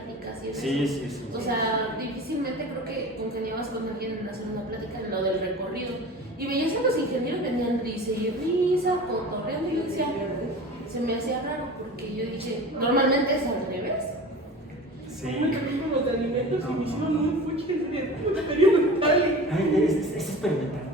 pláticas y eso. Sí. O sea, difícilmente creo que congeniabas con alguien en hacer una plática en lo del recorrido. Y veías a los ingenieros tenían risa y risa, cotorreando, y yo decía, se me hacía raro, porque yo dije, normalmente es al revés. Sí. También con los de alimentos y me hicieron un fuchi experimental. Es experimental.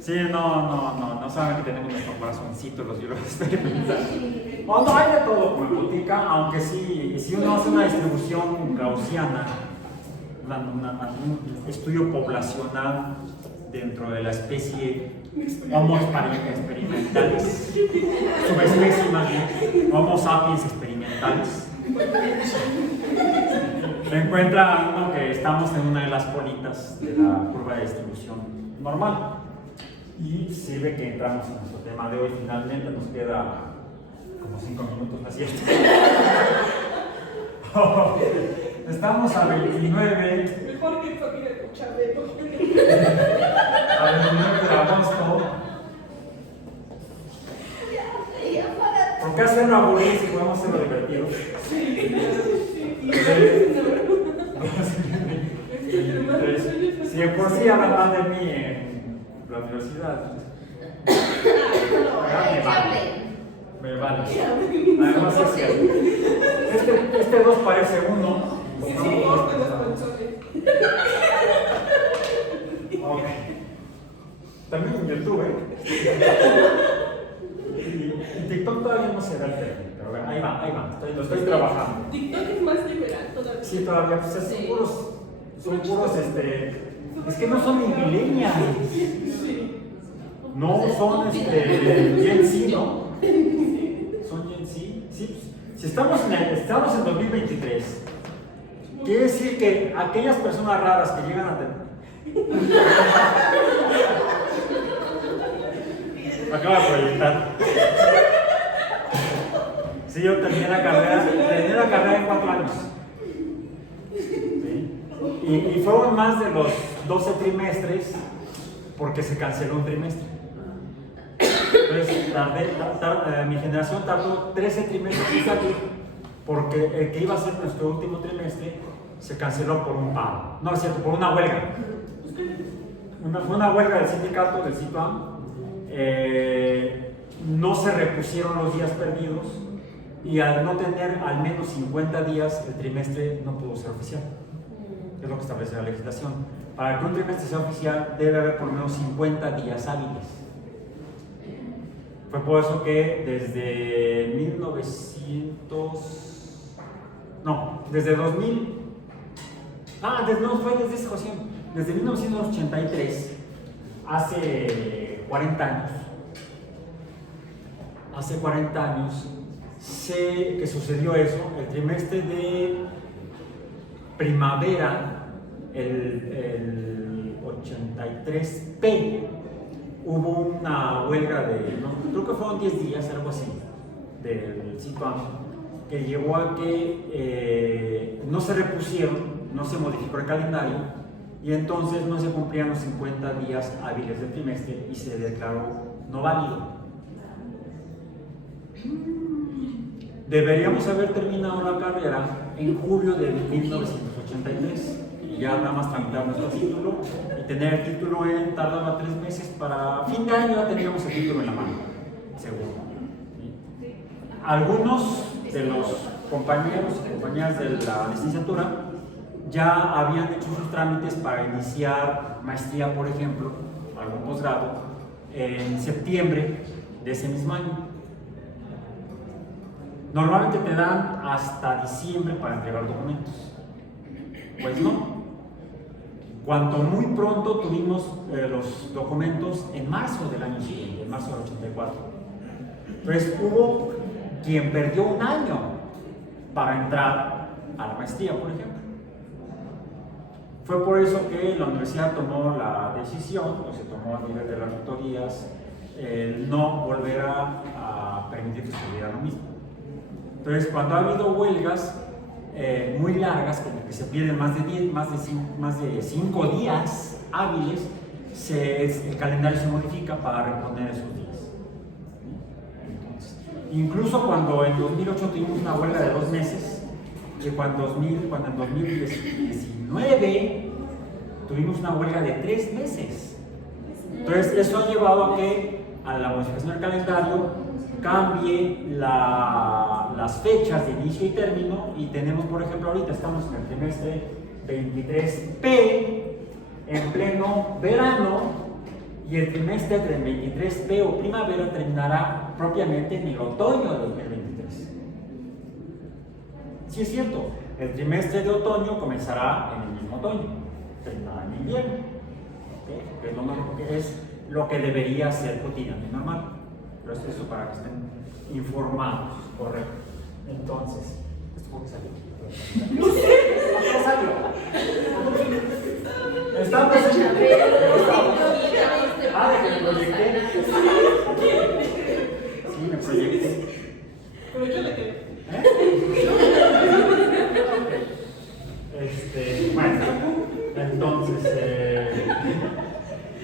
Sí, no saben que tenemos nuestro corazoncito los biólogos experimentales. No hay de todo política, aunque sí, si uno hace una distribución gaussiana, un estudio poblacional dentro de la especie Homo experimentalis, subespecie más bien, Homo sapiens experimentalis, se encuentra uno que estamos en una de las bolitas de la curva de distribución normal. Y sirve que entramos en nuestro tema de hoy. Finalmente nos queda como 5 minutos, ¿no es cierto? Estamos a 29. Mejor que familia de Chabelo. A 29 de agosto. ¿Por qué hacerlo aburrido si podemos hacerlo divertido? Si de por sí hablan mal de mí en la universidad. Me vale. Además es que este 2 parece 1. Ok. También en YouTube. Y TikTok todavía no se da el término, pero ahí va, lo estoy trabajando. TikTok es más liberal todavía. Sí, todavía, pues son puros, es que no son ni millennials. No, son Gen Z, ¿no? Son Gen Z. Sí, pues, si estamos en 2023, quiere decir que aquellas personas raras que llegan a tener. Acaba de proyectar. Sí, yo terminé la carrera en 4 años. ¿Sí? Y fueron más de los 12 trimestres porque se canceló un trimestre. Entonces, mi generación tardó 13 trimestres en salir porque el que iba a ser nuestro último trimestre se canceló por un paro. No es cierto, por una huelga. Fue una huelga del sindicato, del CITUAM. No se repusieron los días perdidos y al no tener al menos 50 días el trimestre no pudo ser oficial. Es lo que establece la legislación. Para que un trimestre sea oficial debe haber por lo menos 50 días hábiles. Fue por eso que desde 1983, hace 40 años. Hace 40 años sé que sucedió eso, el trimestre de primavera, el 83P, hubo una huelga creo que fueron 10 días, algo así, del CITUAM, que llevó a que no se repusieron, no se modificó el calendario, y entonces no se cumplían los 50 días hábiles del trimestre y se declaró no válido. Deberíamos haber terminado la carrera en julio de 1983 y ya nada más tramitar nuestro título y tener el título tardaba 3 meses. Para fin de año ya teníamos el título en la mano, seguro. ¿Sí? Algunos de los compañeros y compañeras de la licenciatura ya habían hecho sus trámites para iniciar maestría, por ejemplo, algún posgrado, en septiembre de ese mismo año. Normalmente te dan hasta diciembre para entregar documentos. Pues no. Cuando muy pronto tuvimos los documentos en marzo del año siguiente, en marzo del 84. Entonces hubo quien perdió un año para entrar a la maestría, por ejemplo. Fue por eso que la universidad tomó la decisión, o se tomó a nivel de las rectorías, no volver a permitir que se diera lo mismo. Entonces, cuando ha habido huelgas muy largas, como que se pierden más de 5 días hábiles, el calendario se modifica para reponer esos días. Entonces, Incluso cuando en 2008 tuvimos una huelga de 2 meses, y cuando en 2019 tuvimos una huelga de 3 meses. Entonces, eso ha llevado a que a la modificación del calendario cambie las fechas de inicio y término, y tenemos, por ejemplo, ahorita estamos en el trimestre 23P, en pleno verano, y el trimestre del 23P o primavera terminará propiamente en el otoño de 2023. Sí es cierto, el trimestre de otoño comenzará en el mismo otoño, terminará en invierno, ¿okay? Que es lo que debería ser cotidiano y normal. Pero es eso para que estén informados, correcto. Entonces, ¿esto por qué salió? No sé. ¿Por qué salió? Estamos en... Ah, de que me proyecté. Sí, me proyecté. Pero yo le quedé. Bueno, entonces,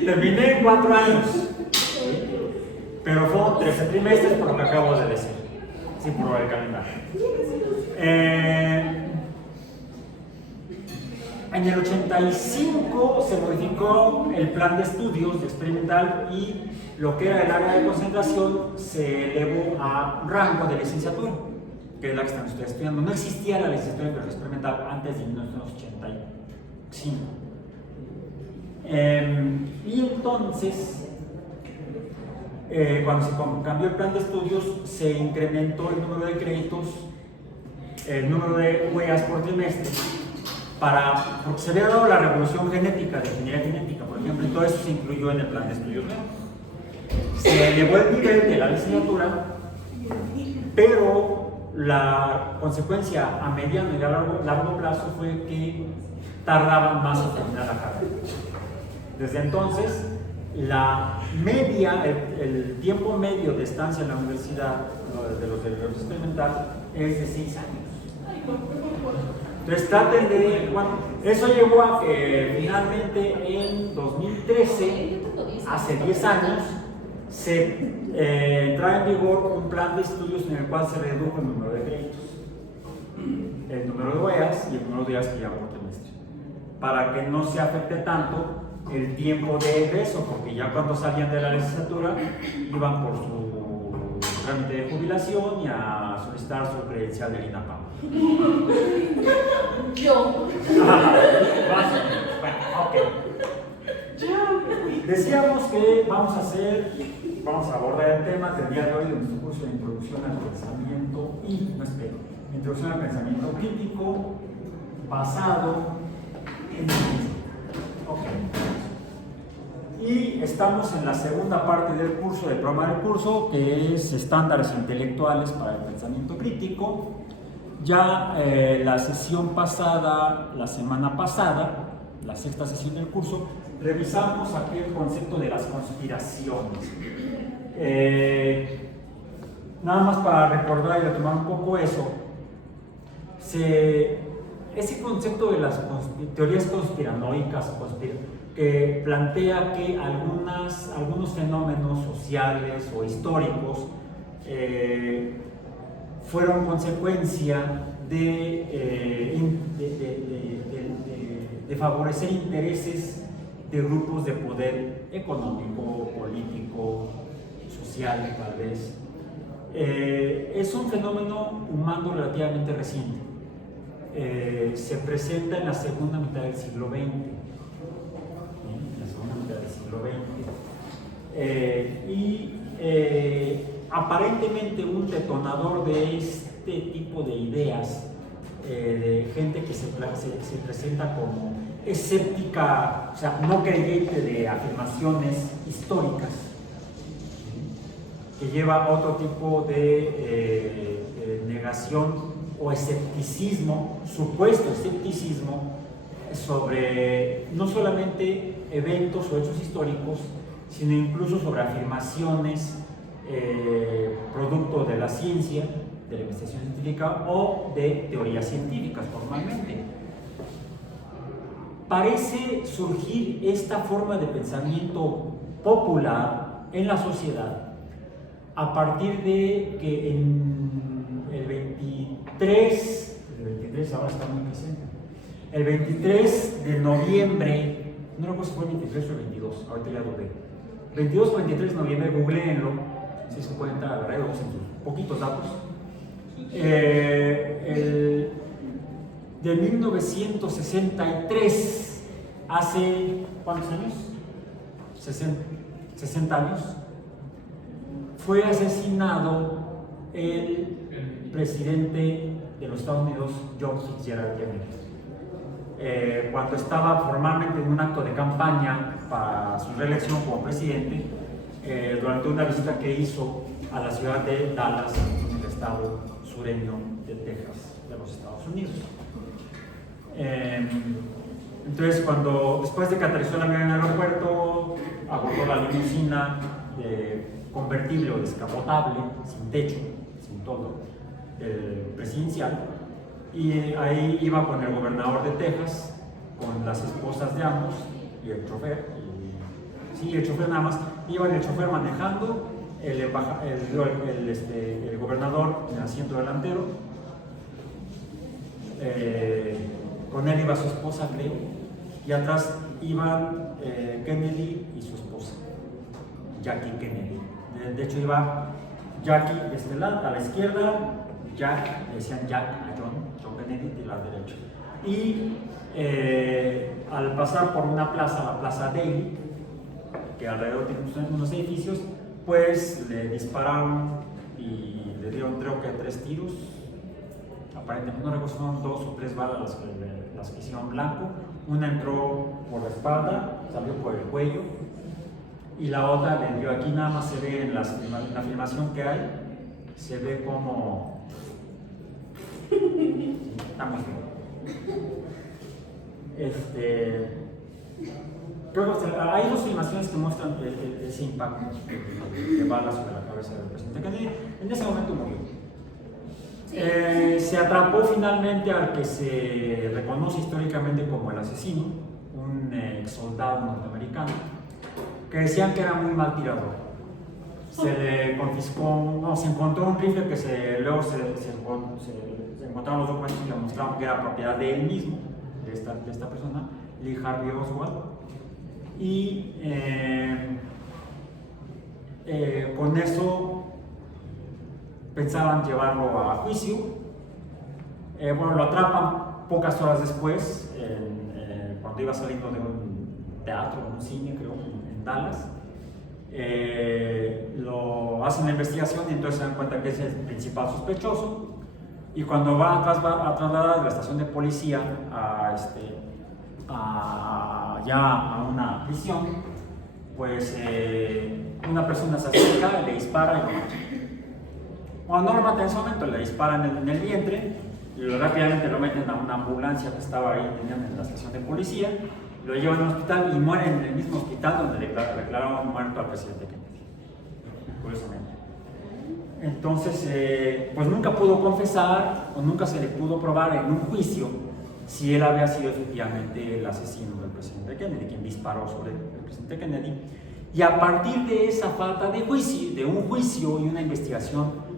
terminé en 4 años, pero fueron 13 trimestres por lo que acabo de decir, sin probar el calendario. En el 85 se modificó el plan de estudios experimental y lo que era el área de concentración se elevó a rango de licenciatura, que es la que están ustedes estudiando. No existía la licenciatura en biología experimental antes de 1985. Y entonces, cuando se cambió el plan de estudios, se incrementó el número de créditos, el número de UEAs por trimestre, porque se había dado la revolución genética, de ingeniería genética, por ejemplo, y todo eso se incluyó en el plan de estudios nuevo. Se elevó el nivel de la licenciatura, pero la consecuencia a mediano y a largo plazo fue que tardaban más en terminar la carrera. Desde entonces, la media, el tiempo medio de estancia en la universidad de los de biología experimental es de 6 años. Entonces traten de, bueno, eso llevó a que finalmente en 2013, hace 10 años, se entrara en vigor un plan de estudios en el cual se redujo el número de créditos, el número de UEAs y el número de UEAs que llevan por trimestre, para que no se afecte tanto el tiempo de egreso, porque ya cuando salían de la licenciatura iban por su trámite de jubilación y a solicitar su credencial del INAPAM. Yo. Bueno, ok. Decíamos que vamos a abordar el tema del día de hoy de nuestro curso de Introducción al Pensamiento Introducción al Pensamiento Crítico basado en la física. Okay. Y estamos en la segunda parte del curso, del programa del curso, que es Estándares Intelectuales para el Pensamiento Crítico. Ya la sesión pasada, la semana pasada, la sexta sesión del curso, revisamos aquel concepto de las conspiraciones. Nada más para recordar y retomar un poco eso, ese concepto de las teorías conspiranoicas que plantea que algunos fenómenos sociales o históricos fueron consecuencia de favorecer intereses de grupos de poder económico, político, social, tal vez. Es un fenómeno humano relativamente reciente. Se presenta en la segunda mitad del siglo XX. Aparentemente un detonador de este tipo de ideas, de gente que se presenta como escéptica, o sea, no creyente de afirmaciones históricas, que lleva a otro tipo de negación o escepticismo, supuesto escepticismo, sobre no solamente eventos o hechos históricos, sino incluso sobre afirmaciones producto de la ciencia, de la investigación científica o de teorías científicas formalmente. Parece surgir esta forma de pensamiento popular en la sociedad a partir de que en el 23, ahora está muy presente, el 23 de noviembre, no recuerdo si fue el 23 o el 22, ahorita ya dudé, 22 o 23 de noviembre, googleenlo, si se pueden entrar a la red, usen sus poquitos datos, de 1963, hace, ¿cuántos años? 60 años, fue asesinado el presidente de los Estados Unidos, John Fitzgerald Kennedy. Cuando estaba formalmente en un acto de campaña para su reelección como presidente, durante una visita que hizo a la ciudad de Dallas, en el estado sureño de Texas, de los Estados Unidos. Entonces, después de que aterrizó el avión en el aeropuerto, abordó la limusina convertible o descapotable, sin techo, sin todo, presidencial, y ahí iba con el gobernador de Texas, con las esposas de ambos y el chofer, el chofer nada más, iba el chofer manejando, el gobernador en el asiento delantero, con él iba su esposa, creo, y atrás iban Kennedy y su esposa, Jackie Kennedy. De hecho iba Jackie de este lado, a la izquierda, Jack, le decían Jack a John Kennedy de la derecha. Y al pasar por una plaza, la Plaza Daly, que alrededor tiene unos edificios, pues le dispararon y le dieron creo que 3 tiros. Aparentemente no recuerdo si fueron 2 o 3 balas las que hicieron blanco. Una entró por la espalda, salió por el cuello, y la otra le dio aquí. Nada más se ve en la filmación que hay, se ve como está muy feo. Creo que hay 2 filmaciones que muestran ese impacto de balas sobre la cabeza del presidente Kennedy. En ese momento murió. Se atrapó finalmente al que se reconoce históricamente como el asesino, un ex soldado norteamericano, que decían que era muy mal tirador. Se le confiscó, se encontró un rifle que luego se encontraron los documentos que mostraban que era propiedad de él mismo, de esta persona, Lee Harvey Oswald, y con eso pensaban llevarlo a juicio. Lo atrapan pocas horas después, cuando iba saliendo de un teatro, un cine, creo, en Dallas. Lo hacen la investigación y entonces se dan cuenta que es el principal sospechoso. Y cuando va a trasladar de la estación de policía ya a una prisión, pues una persona se acerca, le dispara y lo mata. Cuando no lo mata en ese momento, le disparan en el vientre, y rápidamente lo meten a una ambulancia que estaba ahí, tenían en la estación de policía, lo llevan al hospital y muere en el mismo hospital donde le declararon muerto al presidente Kennedy, curiosamente. Entonces, pues nunca pudo confesar o nunca se le pudo probar en un juicio si él había sido efectivamente el asesino del presidente Kennedy, quien disparó sobre el presidente Kennedy. Y a partir de esa falta de juicio, de un juicio y una investigación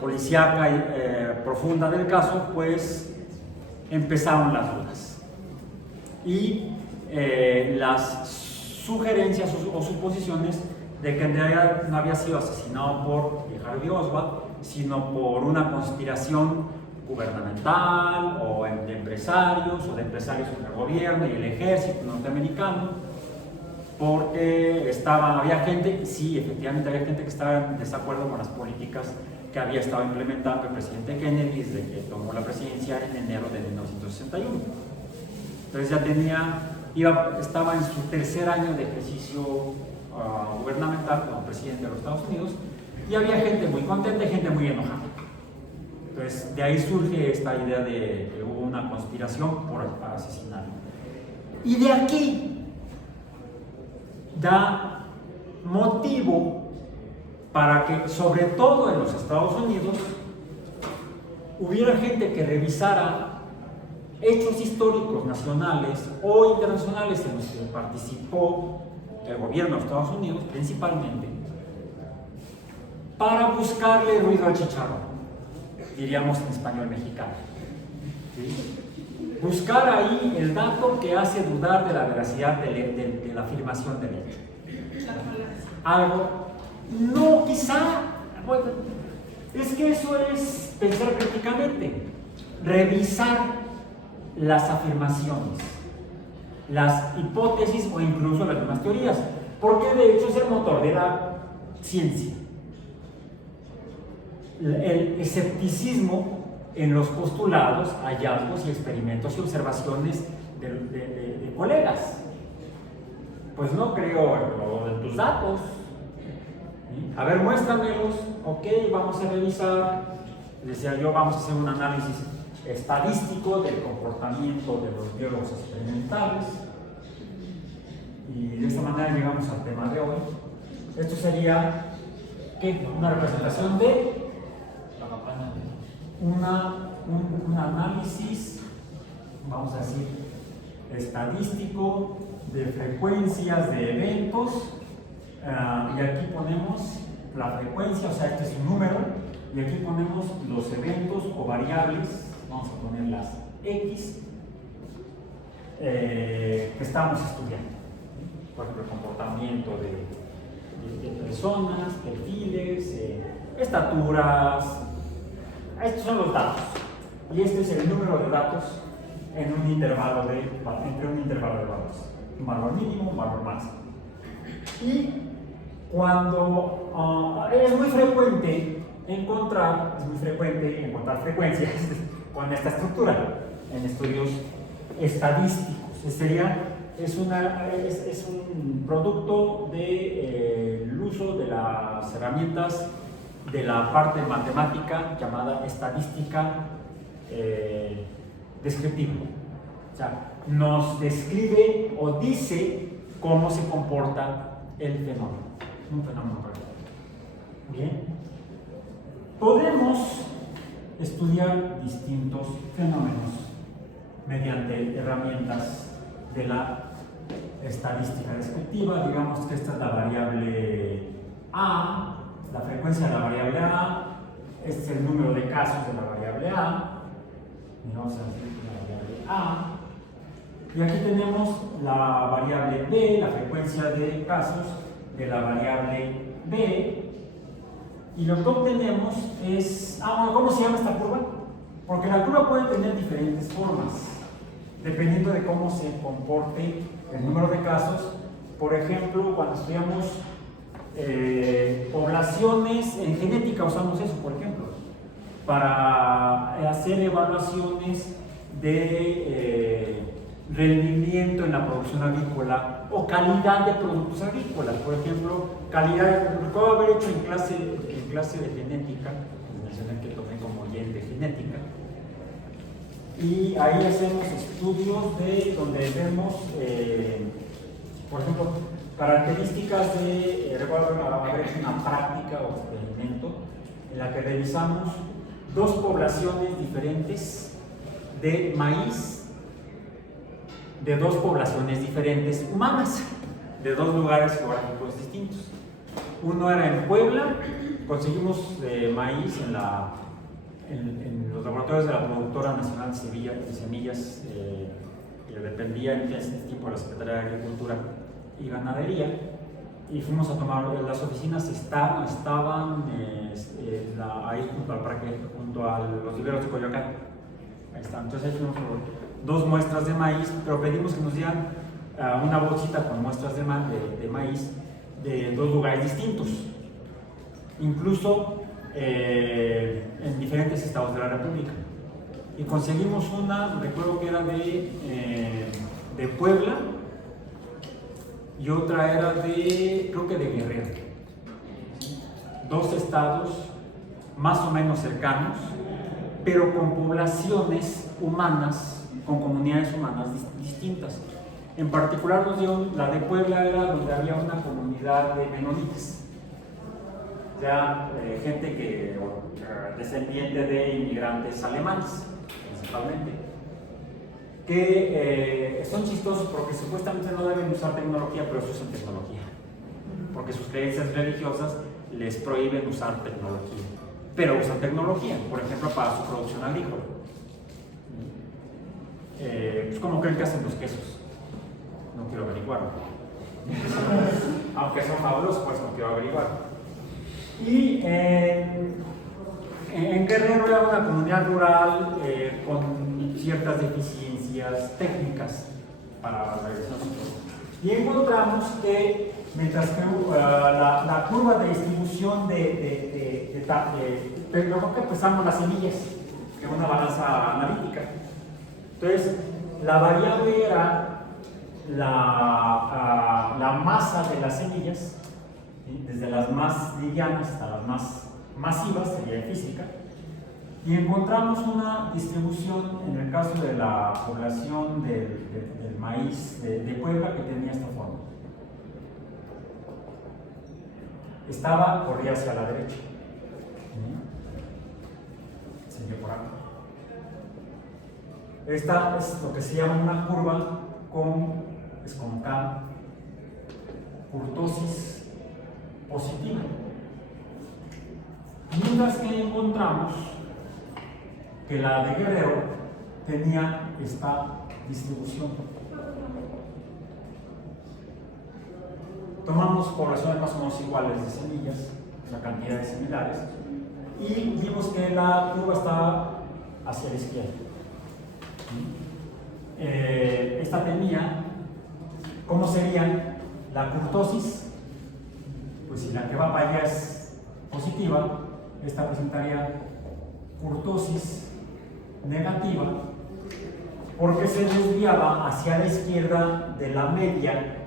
policíaca y profunda del caso, pues empezaron las dudas. Y las sugerencias o suposiciones de que en realidad no había sido asesinado por Harvey Oswald, sino por una conspiración gubernamental o de empresarios en el gobierno y el ejército norteamericano, porque había gente, sí, efectivamente había gente que estaba en desacuerdo con las políticas que había estado implementando el presidente Kennedy desde que tomó la presidencia en enero de 1961. Entonces ya estaba en su tercer año de ejercicio gubernamental como presidente de los Estados Unidos, y había gente muy contenta y gente muy enojada. Entonces de ahí surge esta idea de que hubo una conspiración para asesinarlo. Y de aquí da motivo para que, sobre todo en los Estados Unidos, hubiera gente que revisara hechos históricos nacionales o internacionales en los que participó el gobierno de Estados Unidos, principalmente, para buscarle ruido al chicharrón, diríamos en español mexicano. ¿Sí? Buscar ahí el dato que hace dudar de la veracidad de la afirmación del hecho. Algo, no, quizá, bueno, es que eso es pensar críticamente, revisar las afirmaciones, las hipótesis o incluso las demás teorías, porque de hecho es el motor de la ciencia. El escepticismo en los postulados, hallazgos y experimentos y observaciones de colegas. Pues no creo en tus datos. ¿Sí? A ver, muéstramelos. Ok, vamos a revisar. Decía yo, vamos a hacer un análisis estadístico del comportamiento de los biólogos experimentales. Y de esta manera llegamos al tema de hoy. Esto sería, ¿qué? Una representación de un análisis, vamos a decir, estadístico de frecuencias de eventos, y aquí ponemos la frecuencia, o sea, este es un número, y aquí ponemos los eventos o variables, vamos a poner las X, que estamos estudiando. Por ejemplo, el comportamiento de personas, perfiles, estaturas. Estos son los datos, y este es el número de datos en un intervalo entre un intervalo de valores, un valor mínimo, un valor máximo. Y cuando es muy frecuente encontrar frecuencias con esta estructura en estudios estadísticos. Es un producto del uso de las herramientas de la parte matemática llamada estadística descriptiva. O sea, nos describe o dice cómo se comporta el fenómeno. Un fenómeno real. Bien. Podemos estudiar distintos fenómenos mediante herramientas de la estadística descriptiva. Digamos que esta es la variable A. La frecuencia de la variable A, este es el número de casos de la variable A, y vamos a decir la variable A, y aquí tenemos la variable B, la frecuencia de casos de la variable B, y lo que obtenemos es, bueno, ¿cómo se llama esta curva? Porque la curva puede tener diferentes formas, dependiendo de cómo se comporte el número de casos. Por ejemplo, cuando estudiamos poblaciones en genética, usamos eso, por ejemplo, para hacer evaluaciones de rendimiento en la producción agrícola o calidad de productos agrícolas. Por ejemplo, calidad, recuerdo haber hecho en clase de genética, mencioné que tomé como YEL de genética, y ahí hacemos estudios donde vemos, por ejemplo, características de, recuerdo haber hecho una práctica o experimento en la que revisamos dos poblaciones diferentes de maíz, de dos poblaciones diferentes humanas, de dos lugares geográficos distintos. Uno era en Puebla, conseguimos maíz en los laboratorios de la Productora Nacional de Semillas, que dependía en ese tiempo de la Secretaría de Agricultura y Ganadería, y fuimos a tomar, las oficinas estaban ahí junto a los viveros de Coyoacán. Ahí está. Entonces ahí fuimos por dos muestras de maíz, pero pedimos que nos dieran una bolsita con muestras de maíz de dos lugares distintos, incluso en diferentes estados de la República. Y conseguimos una, recuerdo que era de Puebla, y otra era creo que de Guerrero. Dos estados más o menos cercanos, pero con poblaciones humanas, con comunidades humanas distintas. En particular nos dio, la de Puebla era donde había una comunidad de menonitas, ya gente descendiente de inmigrantes alemanes, principalmente, que son chistosos porque supuestamente no deben usar tecnología, pero eso usan tecnología, porque sus creencias religiosas les prohíben usar tecnología, pero usan tecnología, por ejemplo, para su producción agrícola. Pues ¿cómo creen que hacen los quesos? No quiero averiguarlo. Aunque son fabulosos, pues no quiero averiguarlo. Y en Guerrero era una comunidad rural con ciertas deficiencias técnicas para regresar. Y encontramos que mientras que la curva de distribución mejor que empezamos las semillas, que es una balanza analítica. Entonces, la variable era la masa de las semillas, ¿sí? Desde las más livianas hasta las más masivas, sería en física, y encontramos una distribución en el caso de la población del maíz de Puebla que tenía esta forma. Corría hacia la derecha. Sigue por acá. Esta es lo que se llama una curva con K, kurtosis positiva. Mientras que encontramos que la de Guerrero tenía esta distribución. Tomamos poblaciones más o menos iguales de semillas, o cantidades similares, y vimos que la curva estaba hacia la izquierda. Esta tenía, ¿cómo sería la kurtosis? Pues si la que va para allá es positiva, esta presentaría kurtosis negativa, porque se desviaba hacia la izquierda de la media.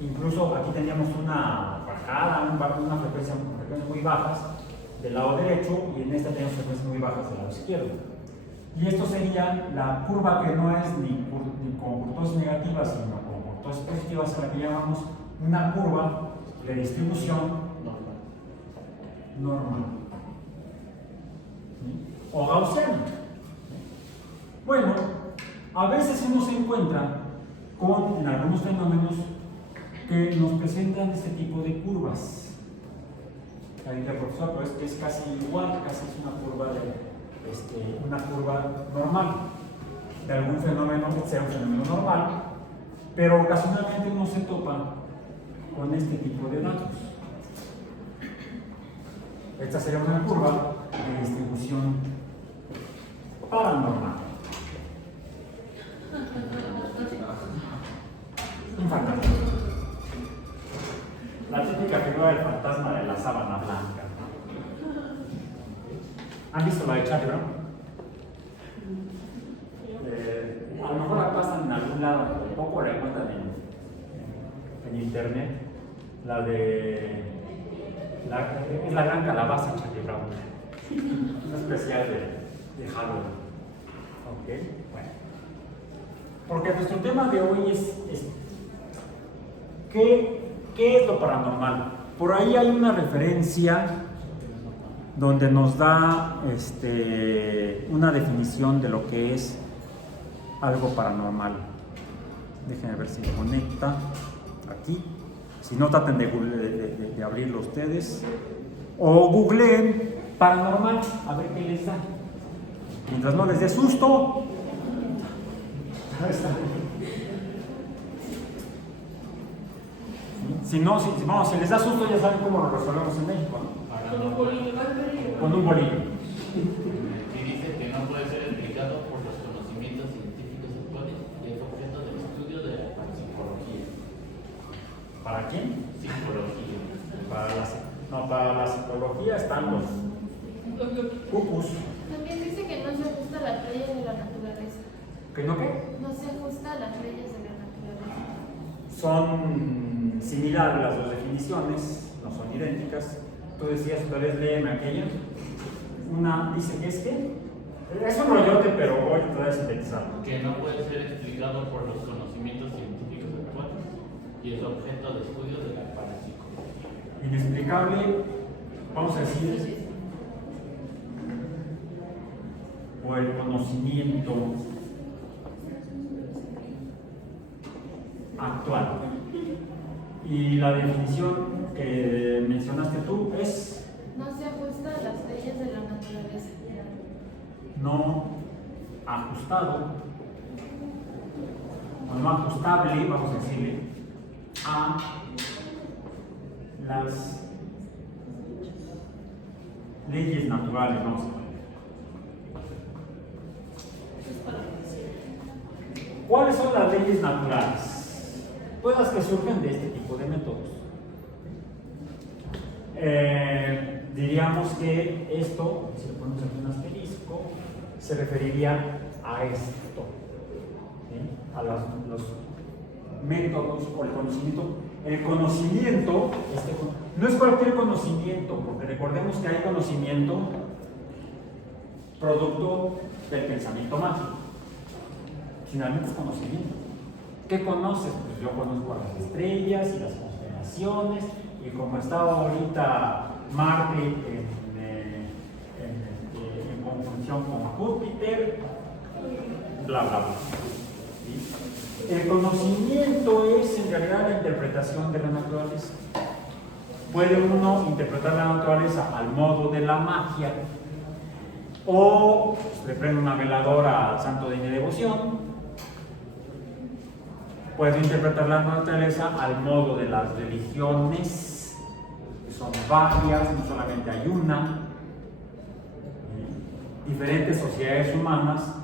Incluso aquí teníamos una bajada, una frecuencia muy bajas del lado derecho, y en esta tenemos frecuencias muy bajas del lado izquierdo. Y esto sería la curva que no es ni con kurtosis negativa, sino con kurtosis positiva, es la que llamamos una curva de distribución normal. ¿Sí? O gaussiana. Bueno, a veces uno se encuentra en algunos fenómenos que nos presentan este tipo de curvas. Ahí el profesor, pues es casi igual, casi es una curva normal de algún fenómeno que sea un fenómeno normal, pero ocasionalmente uno se topa con este tipo de datos. Esta sería una curva de distribución paranormal. Un fantasma. La típica figura del fantasma de la sábana blanca. ¿Han visto la de Charlie Brown? A lo mejor la pasan en algún lado, poco la encuentran en internet. La de. Es la gran calabaza Charlie Brown. Una especial de Halloween. Ok, bueno. Porque nuestro tema de hoy es ¿qué es lo paranormal? Por ahí hay una referencia donde nos da una definición de lo que es algo paranormal. Déjenme ver si conecta aquí. Si no, traten de abrirlo ustedes. O googleen paranormal, a ver qué les da. Mientras no les dé susto. Ahí está. Si les da susto, ya saben cómo lo resolvemos en México, ¿no? Con un bolillo. Con un bolillo. Y dice que no puede ser explicado por los conocimientos científicos actuales y es objeto del estudio de la psicología. ¿Para quién? Psicología. Para la psicología están los cucus. También dice que no se ajusta a las leyes de la naturaleza. ¿Qué no qué? No se ajusta a las leyes de la naturaleza. Son similares las dos definiciones, no son idénticas. Tú decías, tal vez léeme aquella. Una dice que es que es un rollote, pero hoy te voy a sintetizar. Que no puede ser explicado por los conocimientos científicos actuales y es objeto de estudio de la parapsicología. Inexplicable, vamos a decir, o el conocimiento actual. Y la definición que mencionaste tú es No se ajusta a las leyes de la naturaleza. no ajustado, o no ajustable, vamos a decirle, a las leyes naturales, vamos a ver. ¿Cuáles son las leyes naturales? Pues las que surgen de este tipo de métodos. Diríamos que esto, si le ponemos aquí un asterisco, se referiría a esto, ¿sí? A los métodos o el conocimiento. El conocimiento, no es cualquier conocimiento, porque recordemos que hay conocimiento producto del pensamiento mágico. Finalmente es conocimiento. ¿Qué conoces? Pues yo conozco a las estrellas y las constelaciones, y como estaba ahorita Marte en conjunción con Júpiter, bla bla bla. ¿Sí? El conocimiento es en realidad la interpretación de la naturaleza. Puede uno interpretar la naturaleza al modo de la magia, o le prende una veladora al santo de mi devoción. Puede interpretar la naturaleza al modo de las religiones, que son varias, no solamente hay una. Diferentes sociedades humanas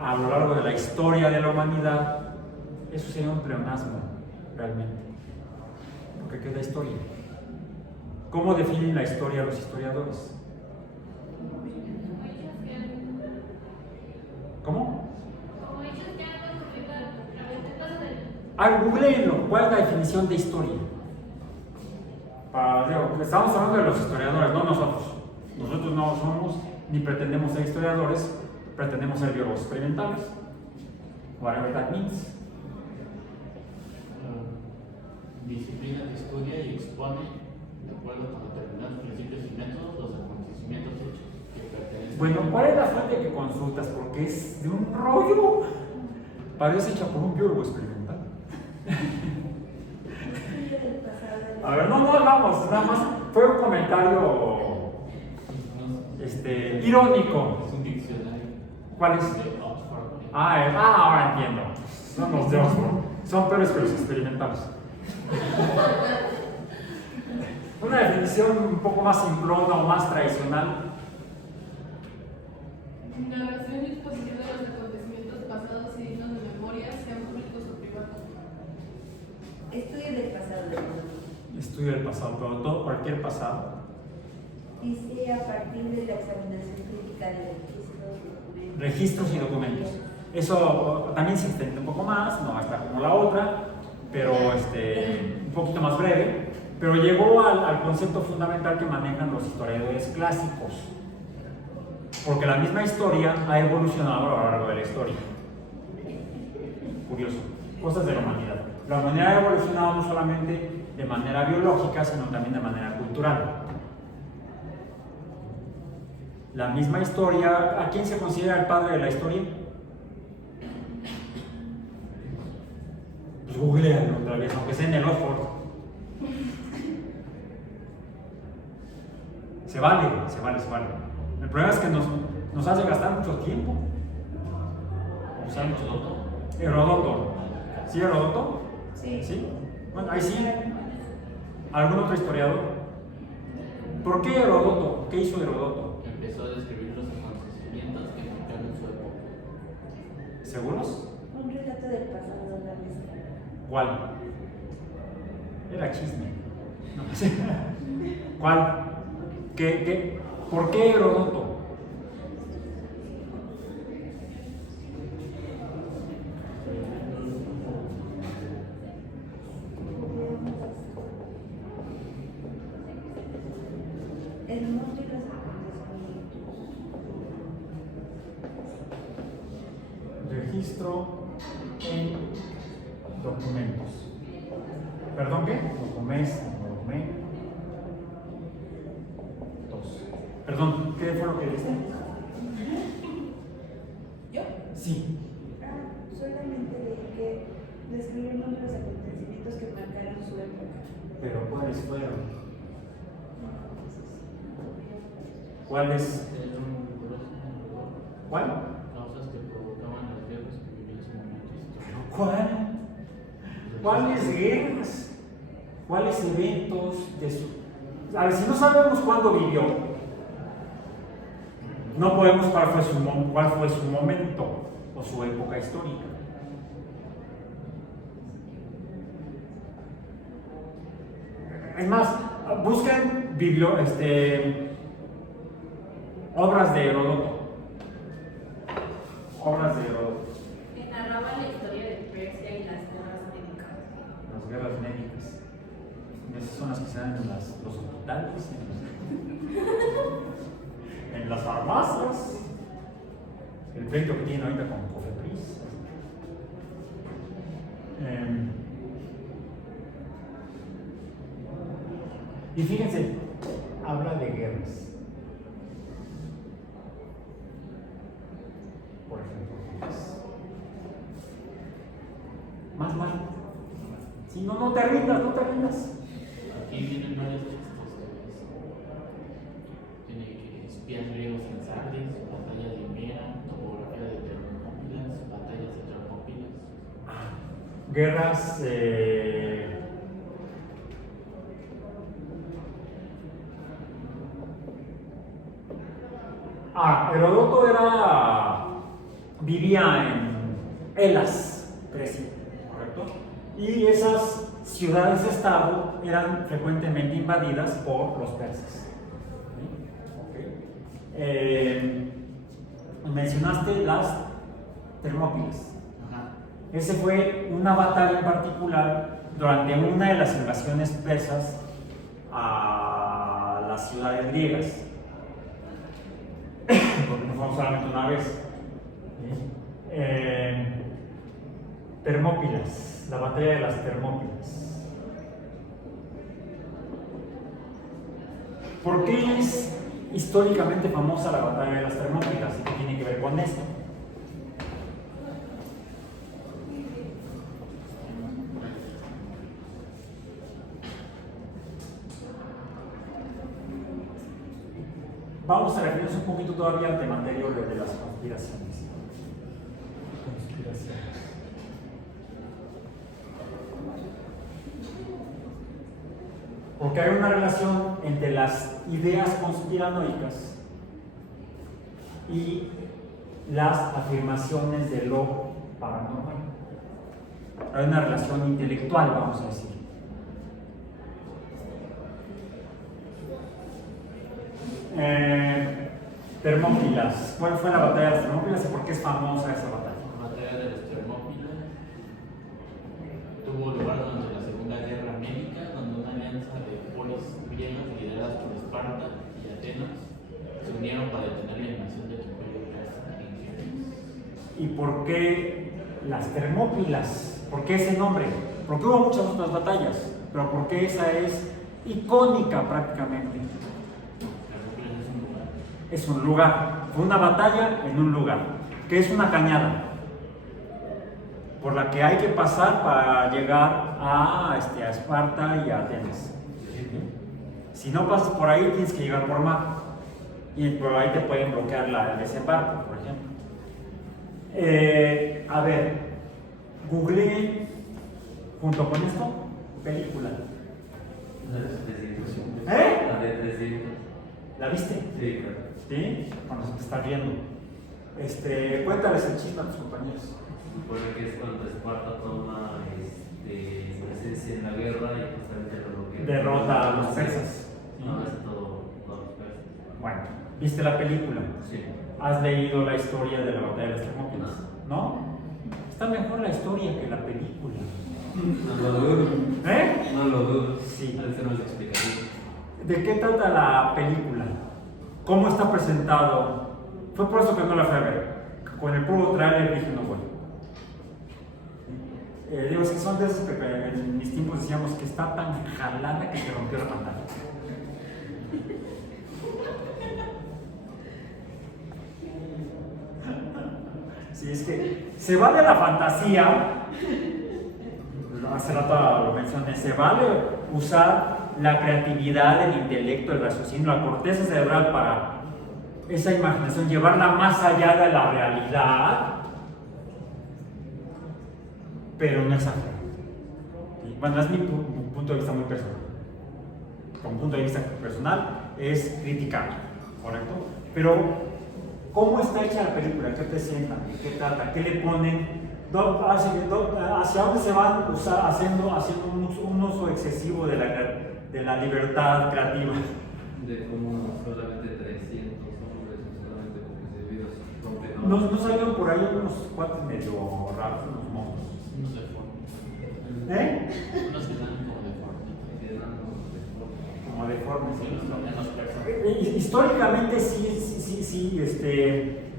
a lo largo de la historia de la humanidad. Eso sería un pleonasmo, realmente, porque ¿qué es la historia? ¿Cómo definen la historia los historiadores? ¿Cómo? Googleenlo. ¿Cuál es la definición de historia? Estamos hablando de los historiadores, no nosotros. Nosotros no somos ni pretendemos ser historiadores, pretendemos ser biólogos experimentales. Whatever that means. Disciplina que estudia y expone, de acuerdo con determinados principios y métodos, los acontecimientos hechos que pertenecen. Bueno, ¿cuál es la fuente que consultas? Porque es de un rollo. Parece hecha por un biólogo experimental. A ver, no vamos, nada más fue un comentario irónico. Es un diccionario. ¿Cuál es? De Oxford. Ahora entiendo. Son los de Oxford. Son peores que los experimentales. Una definición un poco más simplona o más tradicional. Narración y exposición de los acontecimientos pasados y dignos de memoria, sean públicos o privados. Estudio del pasado del mundo. Estudio del pasado, pero todo, cualquier pasado. Dice a partir de la examinación crítica de Registros y documentos. Eso también se extiende un poco más, no hasta como la otra, pero un poquito más breve. Pero llegó al concepto fundamental que manejan los historiadores clásicos. Porque la misma historia ha evolucionado a lo largo de la historia. Curioso. Cosas de la humanidad. La humanidad ha evolucionado no solamente de manera biológica, sino también de manera cultural. La misma historia, ¿a quién se considera el padre de la historia? Pues googlealo otra vez, aunque sea en el Oxford. Se vale. El problema es que nos hace gastar mucho tiempo. ¿Usa mucho? Heródoto. ¿Sí, Heródoto? Sí. Bueno, ahí sí. ¿Algún otro historiador? ¿Por qué Heródoto? ¿Qué hizo Heródoto? Empezó a describir los acontecimientos que marcaron su época. ¿Seguros? Un relato del pasado de la mesa. ¿Cuál? Era chisme. No sé. ¿Cuál? ¿Por qué Heródoto? El mundo y los acontecimientos. Registro en documentos. ¿Perdón qué? Documentos. Perdón, ¿qué fue lo que dijiste? ¿Yo? Sí. Solamente de que describimos los acontecimientos que marcaron su Pero ¿cuáles fueron? ¿Cuáles? ¿Cuál? Causas que provocaban las guerras que vivió en ese momento histórico. ¿Cuál? ¿Cuáles guerras? ¿Cuáles eventos de su... A ver, si no sabemos cuándo vivió, no podemos cuál fue su momento o su época histórica. Es más, busquen obras de Heródoto. Obras de Heródoto. Que narraba la historia de Persia y las guerras médicas. Las guerras médicas. Esas son las que se dan en los hospitales, en las farmacias. El pleito que tienen ahorita con Cofepris. Y fíjense, habla de guerras. Por ejemplo, más. Si no te rindas, no te rindas. Aquí vienen varias chistes. Tiene que espías griegos en Sardis, batalla de Himera, topografía de Termópilas, batallas de Termópilas. Guerras. Heródoto vivía en Elas, Grecia, ¿correcto? Y esas ciudades-estado eran frecuentemente invadidas por los persas. ¿Sí? Mencionaste las Termópilas. Esa fue una batalla en particular durante una de las invasiones persas a las ciudades griegas. Porque no fue solamente una vez. Termópilas, la batalla de las Termópilas. ¿Por qué es históricamente famosa la batalla de las Termópilas? ¿Y qué tiene que ver con esto? Vamos a referirnos un poquito todavía al tema anterior de las conspiraciones. Porque hay una relación entre las ideas conspiranoicas y las afirmaciones de lo paranormal. Hay una relación intelectual, vamos a decir. Termópilas. ¿Cuál fue la batalla de las Termópilas y por qué es famosa esa batalla? La batalla de las Termópilas tuvo lugar durante la Segunda Guerra Médica, donde una alianza de polis griegas lideradas por Esparta y Atenas se unieron para detener la invasión del Imperio Persa en Egipto. ¿Y por qué las Termópilas? ¿Por qué ese nombre? Porque hubo muchas otras batallas, pero ¿por qué esa es icónica prácticamente? Es un lugar, fue una batalla en un lugar, que es una cañada por la que hay que pasar para llegar a Esparta y a Atenas. Si no pasas por ahí, tienes que llegar por mar, y por ahí te pueden bloquear el desembarco, por ejemplo. A ver, googleé junto con esto, película. ¿Eh? La de 300. ¿La viste? Sí, claro. ¿Sí? Cuando se te está viendo. Cuéntales el chisme a tus compañeros. Supone que es cuando Esparta toma presencia en la guerra y justamente lo que Derrota a los persas. No, es todo los persas. Bueno, ¿viste la película? Sí. ¿Has leído la historia de la batalla de las Termópilas? ¿No? Está mejor la historia que la película. No lo dudo. ¿Eh? No lo dudo. Sí. Al ser más explicativo. ¿De qué trata la película? ¿Cómo está presentado? Fue por eso que no la fui a ver. Con el puro trailer dije no voy. Digo, es que son de esos que en mis tiempos decíamos que está tan jalada que se rompió la pantalla. Sí, es que se va de la fantasía hace rato lo mencioné, se vale usar la creatividad, el intelecto, el raciocinio, la corteza cerebral para esa imaginación, llevarla más allá de la realidad, pero no exagerar. ¿Sí? Bueno, es mi punto de vista muy personal. Como punto de vista personal es criticar, ¿correcto? Pero, ¿cómo está hecha la película? ¿Qué presentan? ¿De qué trata? ¿Qué le ponen? ¿Hacia dónde se van haciendo un uso excesivo de la libertad creativa? De cómo solamente 300 hombres, solamente porque se vio rompen. ¿No salieron por ahí unos cuates medio raros, unos monstruos? Unos deformes. Unos que dan como deformes. Como deformes. Sí, menos personas. Históricamente sí,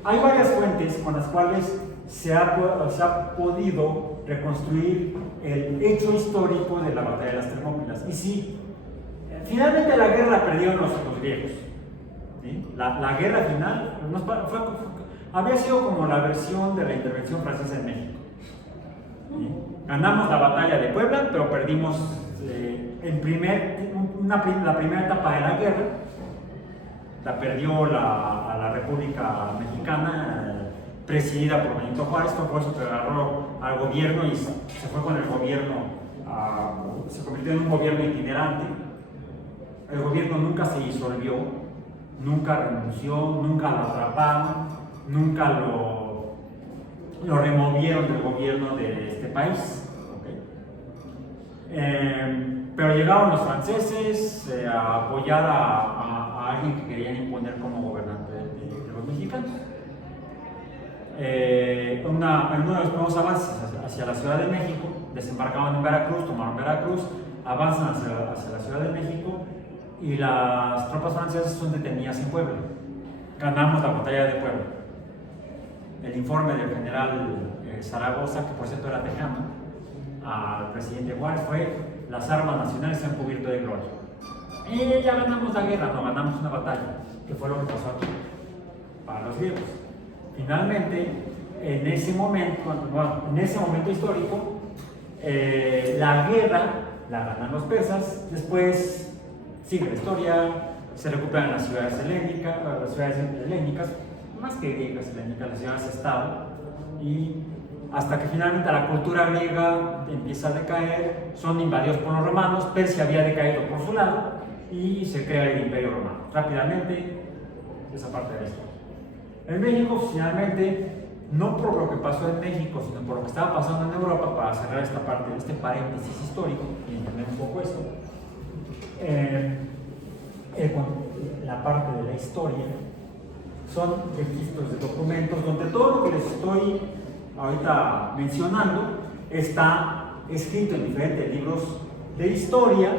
hay varias fuentes con las cuales se ha podido reconstruir el hecho histórico de la batalla de las Termópilas. Y sí, finalmente la guerra la perdieron los griegos. ¿Sí? La guerra final había sido como la versión de la intervención francesa en México. ¿Sí? Ganamos la batalla de Puebla, pero perdimos la primera etapa de la guerra. La perdió a la República Mexicana, presidida por Benito Juárez. Fue por eso que agarró al gobierno y se fue con el gobierno, se convirtió en un gobierno itinerante. El gobierno nunca se disolvió, nunca renunció, nunca lo atraparon, nunca lo removieron del gobierno de este país. ¿Okay? Pero llegaron los franceses a apoyar a alguien que querían imponer como gobernante de los mexicanos. En uno de los primeros avances hacia la Ciudad de México, desembarcaron en Veracruz, tomaron Veracruz, avanzan hacia la Ciudad de México y las tropas francesas son detenidas en Puebla. Ganamos la batalla de Puebla. El informe del general Zaragoza, que por cierto era tejano, al presidente Juárez fue: las armas nacionales se han cubierto de gloria. Y ya ganamos la guerra, no ganamos una batalla, que fue lo que pasó aquí para los griegos. Finalmente, en ese momento histórico, la guerra la ganan los persas. Después sigue la historia, se recuperan las ciudades helénicas, más que griegas, helénicas, las ciudades-estado, y hasta que finalmente la cultura griega empieza a decaer, son invadidos por los romanos, Persia había decaído por su lado y se crea el Imperio Romano. Rápidamente, esa parte de la historia. En México, finalmente, no por lo que pasó en México, sino por lo que estaba pasando en Europa, para cerrar esta parte, este paréntesis histórico y entender un poco esto, la parte de la historia son registros de documentos donde todo lo que les estoy ahorita mencionando está escrito en diferentes libros de historia,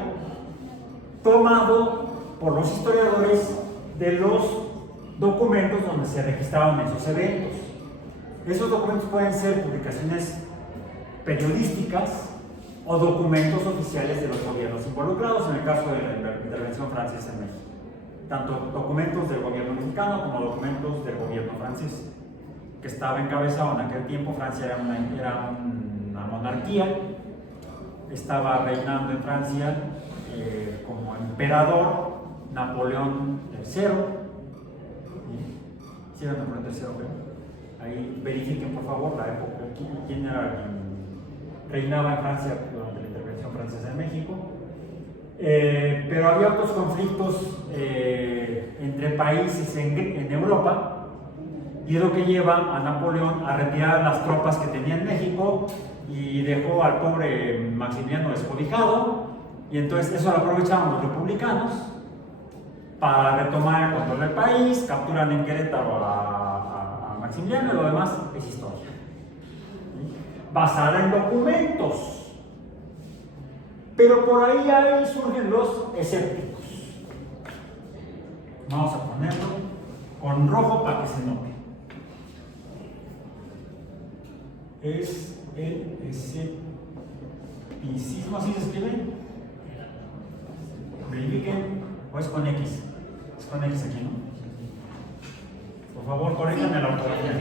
tomado por los historiadores de los documentos donde se registraban esos eventos. Esos documentos pueden ser publicaciones periodísticas o documentos oficiales de los gobiernos involucrados, en el caso de la intervención francesa en México. Tanto documentos del gobierno mexicano como documentos del gobierno francés, que estaba encabezado en aquel tiempo. Francia era una monarquía, estaba reinando en Francia como emperador Napoleón III. ¿Sí era Napoleón III, creo? Ahí verifiquen por favor la época, quién era quien reinaba en Francia durante la intervención francesa en México. Pero había otros conflictos entre países en Europa, y es lo que lleva a Napoleón a retirar las tropas que tenía en México y dejó al pobre Maximiliano descobijado, y entonces eso lo aprovechaban los republicanos para retomar el control del país, capturan en Querétaro a Maximiliano, y lo demás es historia. ¿Sí? Basada en documentos. Pero por ahí surgen los escépticos. Vamos a ponerlo con rojo para que se note. Es el escepticismo, ¿así se escribe? Verifiquen, o es con X. Es con X aquí, ¿no? Por favor, corríjanme la ortografía.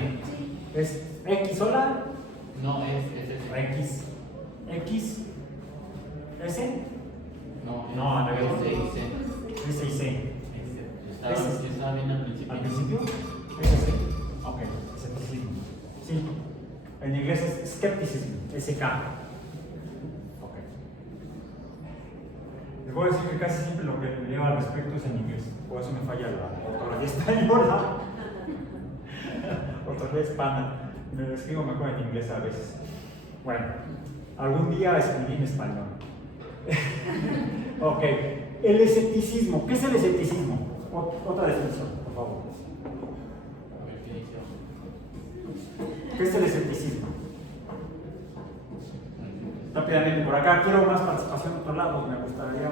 ¿Es X sola? No, es X. X. ¿Ese? No, a ver. S y C. S y C. Estaba bien al principio. ¿Al principio? ¿Ese sí? Ok, escepticismo. Sí. En inglés es skepticism, SK. Ok. Les voy a decir que casi siempre lo que me lleva al respecto es en inglés. Por eso me falla la ortografía española. Ortografía hispana. Me lo escribo mejor en inglés a veces. Bueno, algún día escribí en español. Ok. El escepticismo. ¿Qué es el escepticismo? Otra definición, por favor. ¿Qué es el escepticismo? Rápidamente, por acá quiero más participación de otro lado, me gustaría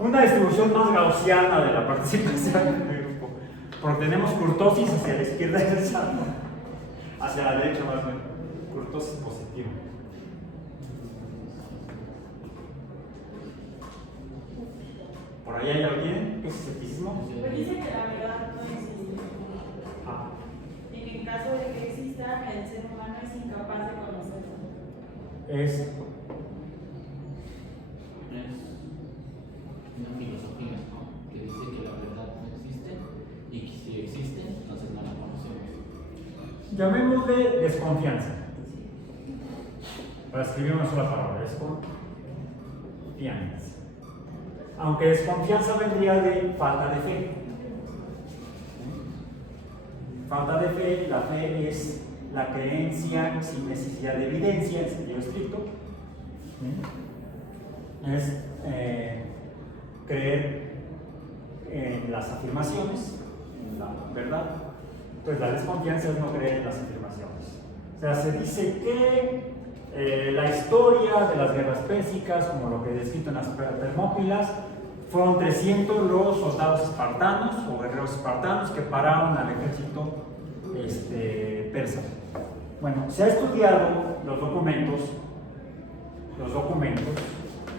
una distribución más gaussiana de la participación del grupo. Porque tenemos curtosis hacia la izquierda del salón, hacia la derecha más bien, curtosis positiva. ¿Por ahí hay alguien? ¿Qué es escepticismo? Pues dice que la verdad no existe. Ah. Y que en caso de que exista, el ser humano es incapaz de conocerlo. Es una filosofía, ¿no? Que dice que la verdad no existe y que si existe, entonces no la conocemos. llamémosle desconfianza. Para escribir una sola palabra, desconfianza. Aunque desconfianza vendría de falta de fe. Falta de fe, la fe es la creencia sin necesidad de evidencia en sentido estricto. Es creer en las afirmaciones, en la verdad. Pues la desconfianza es no creer en las afirmaciones. O sea, se dice que la historia de las guerras pérsicas, como lo que he descrito en las Termópilas, fueron 300 los soldados espartanos o guerreros espartanos que pararon al ejército persa. Bueno, se ha estudiado los documentos,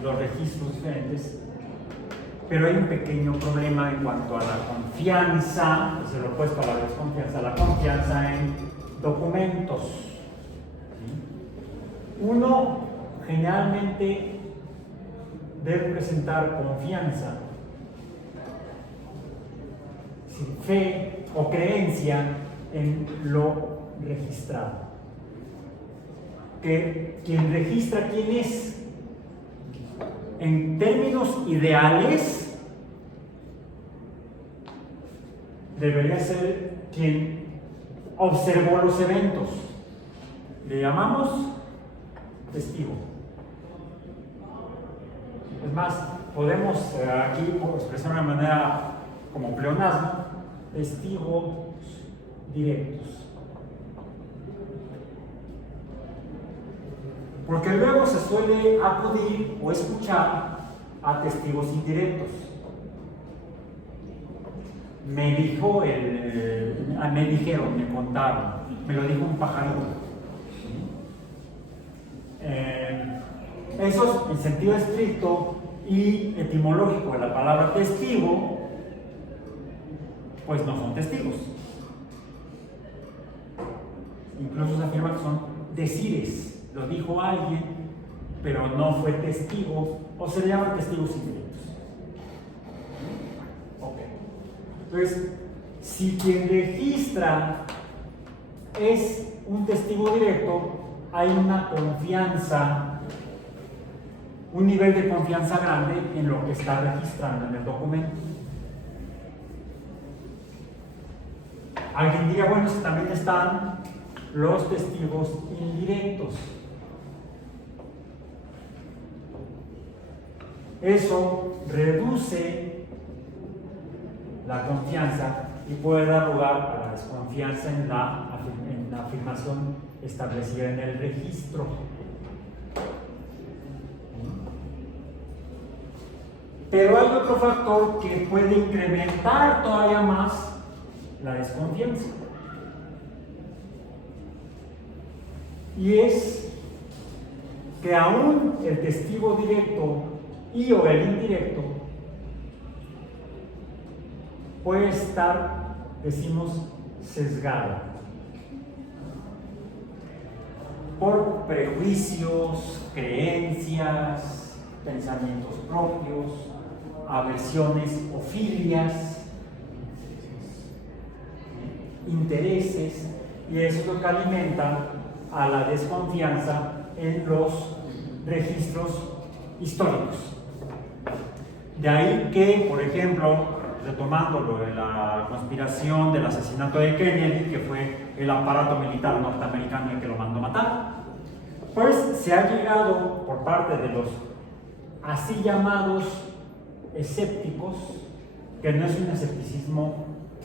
los registros diferentes, pero hay un pequeño problema en cuanto a la confianza, que se lo he puesto a la desconfianza, la confianza en documentos. Uno generalmente debe presentar confianza, sin fe o creencia en lo registrado. Que quien registra quién es, en términos ideales, debería ser quien observó los eventos. Le llamamos testigo. Es más, podemos aquí expresar de una manera como pleonasmo, testigos directos. Porque luego se suele acudir o escuchar a testigos indirectos. Me dijeron, me contaron, me lo dijo un pajarito. Esos, en sentido estricto y etimológico de la palabra testigo, pues no son testigos. Incluso se afirma que son decires, lo dijo alguien, pero no fue testigo, o se le llaman testigos indirectos. Ok. Entonces, si quien registra es un testigo directo, hay una confianza, un nivel de confianza grande en lo que está registrando en el documento. Alguien diría, bueno, también están los testigos indirectos. Eso reduce la confianza y puede dar lugar a la desconfianza en la afirmación establecida en el registro. Pero hay otro factor que puede incrementar todavía más la desconfianza. Y es que aún el testigo directo y o el indirecto puede estar, decimos, sesgado. por prejuicios, creencias, pensamientos propios, aversiones o filias, intereses, y eso es lo que alimenta a la desconfianza en los registros históricos. De ahí que, por ejemplo, retomando lo de la conspiración del asesinato de Kennedy, que fue el aparato militar norteamericano el que lo mandó matar, pues se ha llegado por parte de los así llamados escépticos, que no es un escepticismo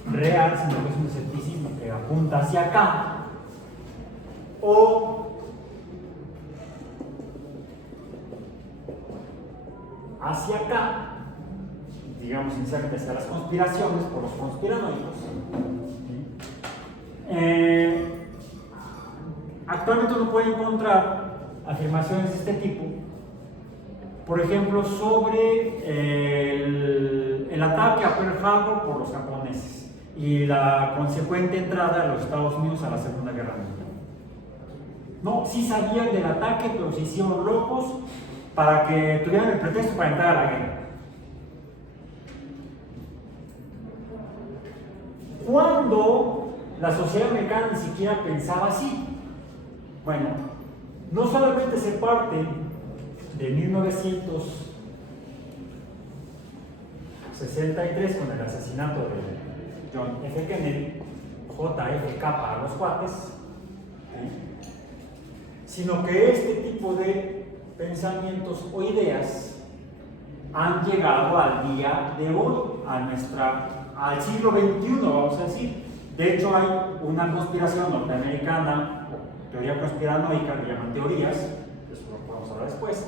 real, sino que es un escepticismo que apunta hacia acá, o hacia acá, digamos sinceramente hacia las conspiraciones, por los conspiranoicos. Actualmente uno puede encontrar afirmaciones de este tipo, por ejemplo, sobre el ataque a Pearl Harbor por los japoneses y la consecuente entrada de los Estados Unidos a la Segunda Guerra Mundial. No, sí sabían del ataque, pero se hicieron locos para que tuvieran el pretexto para entrar a la guerra. Cuando la sociedad americana ni siquiera pensaba así. Bueno, no solamente se parte de 1963 con el asesinato de John F. Kennedy, JFK para los cuates, ¿sí?, sino que este tipo de pensamientos o ideas han llegado al día de hoy, al siglo XXI, vamos a decir. De hecho, hay una conspiración norteamericana, teoría conspiranoica, que llaman teorías, eso lo podemos hablar después,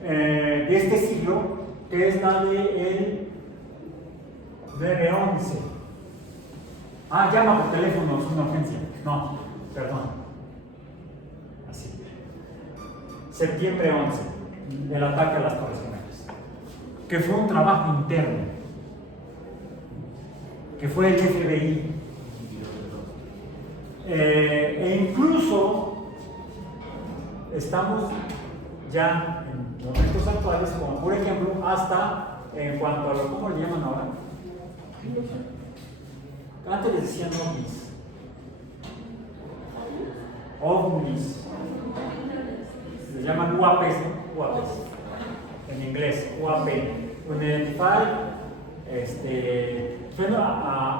de este siglo, que es la de el 9/11. Llama por teléfono, es una urgencia. No, perdón. Así. Septiembre 11, el ataque a las Torres Gemelas, que fue un trabajo interno, que fue el FBI, e incluso estamos ya en momentos actuales, como por ejemplo, hasta en cuanto a lo, ¿cómo le llaman ahora? Antes les decían ovnis, se llaman UAPs, ¿no? UAPs, en inglés, UAP, Unidentified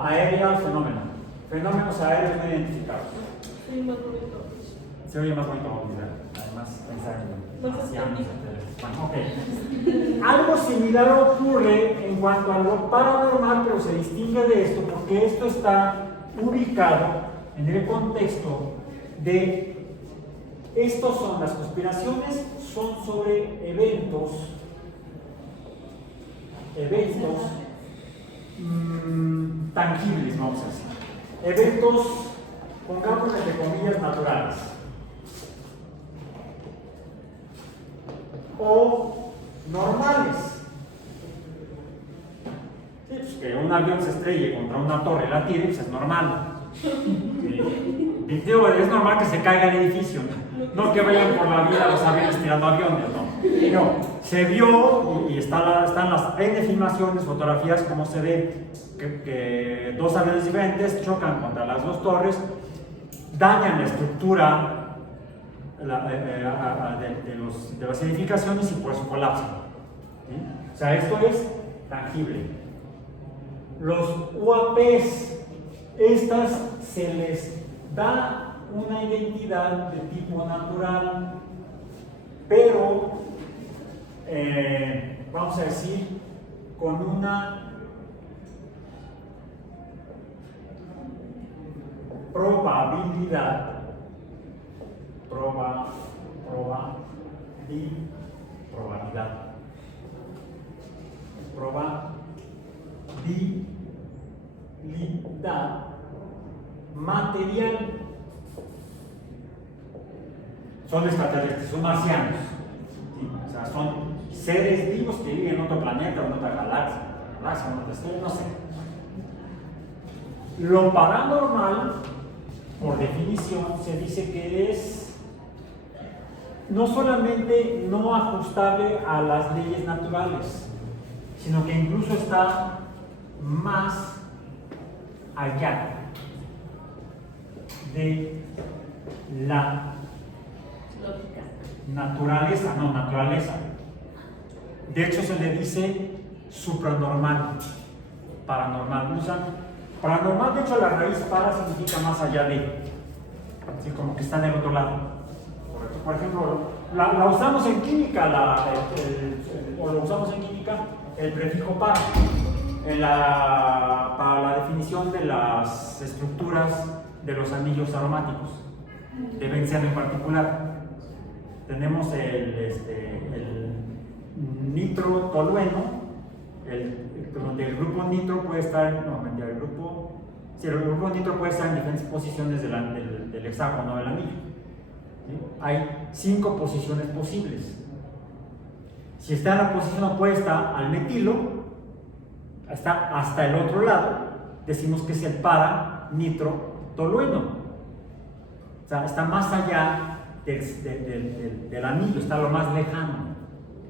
Aerial Phenomenon, fenómenos aéreos no identificados. Se oye más bonito, además pensar en marcianos. Algo similar ocurre en cuanto a lo paranormal, pero se distingue de esto porque esto está ubicado en el contexto de las conspiraciones son sobre eventos tangibles, vamos a decir, eventos, pongamos entre comillas, naturales, o normales. Sí, pues que un avión se estrelle contra una torre y la tire, pues es normal. Sí. Digo, es normal que se caiga el edificio, no que vayan por la vida los aviones tirando aviones, no. No, se vio y están las N filmaciones, fotografías, como se ve que dos aviones diferentes chocan contra las dos torres, dañan la estructura de las edificaciones y por eso colapsan. ¿Sí? O sea, esto es tangible. Los UAPs, estas se les da una identidad de tipo natural, pero vamos a decir con una probabilidad material. Son extraterrestres, son marcianos, ¿sí? O sea, son seres vivos que viven en otro planeta, en otra galaxia, en otra estrella, no sé. Lo paranormal, por definición, se dice que es no solamente no ajustable a las leyes naturales, sino que incluso está más allá de la Lógica. naturaleza, no, naturaleza. De hecho se le dice supranormal, paranormal. O sea, paranormal, de hecho la raíz para significa más allá de, así como que está del otro lado. Correcto. Por ejemplo, la usamos en química, o lo usamos en química el prefijo para, para la definición de las estructuras de los anillos aromáticos, de benceno en particular. Tenemos el nitrotolueno, donde el grupo nitro puede estar, el grupo nitro puede estar en diferentes posiciones del hexágono del anillo. ¿Sí? Hay 5 posiciones posibles. Si está en la posición opuesta al metilo, está hasta el otro lado, decimos que es el para-nitrotolueno. O sea, está más allá del anillo, está lo más lejano.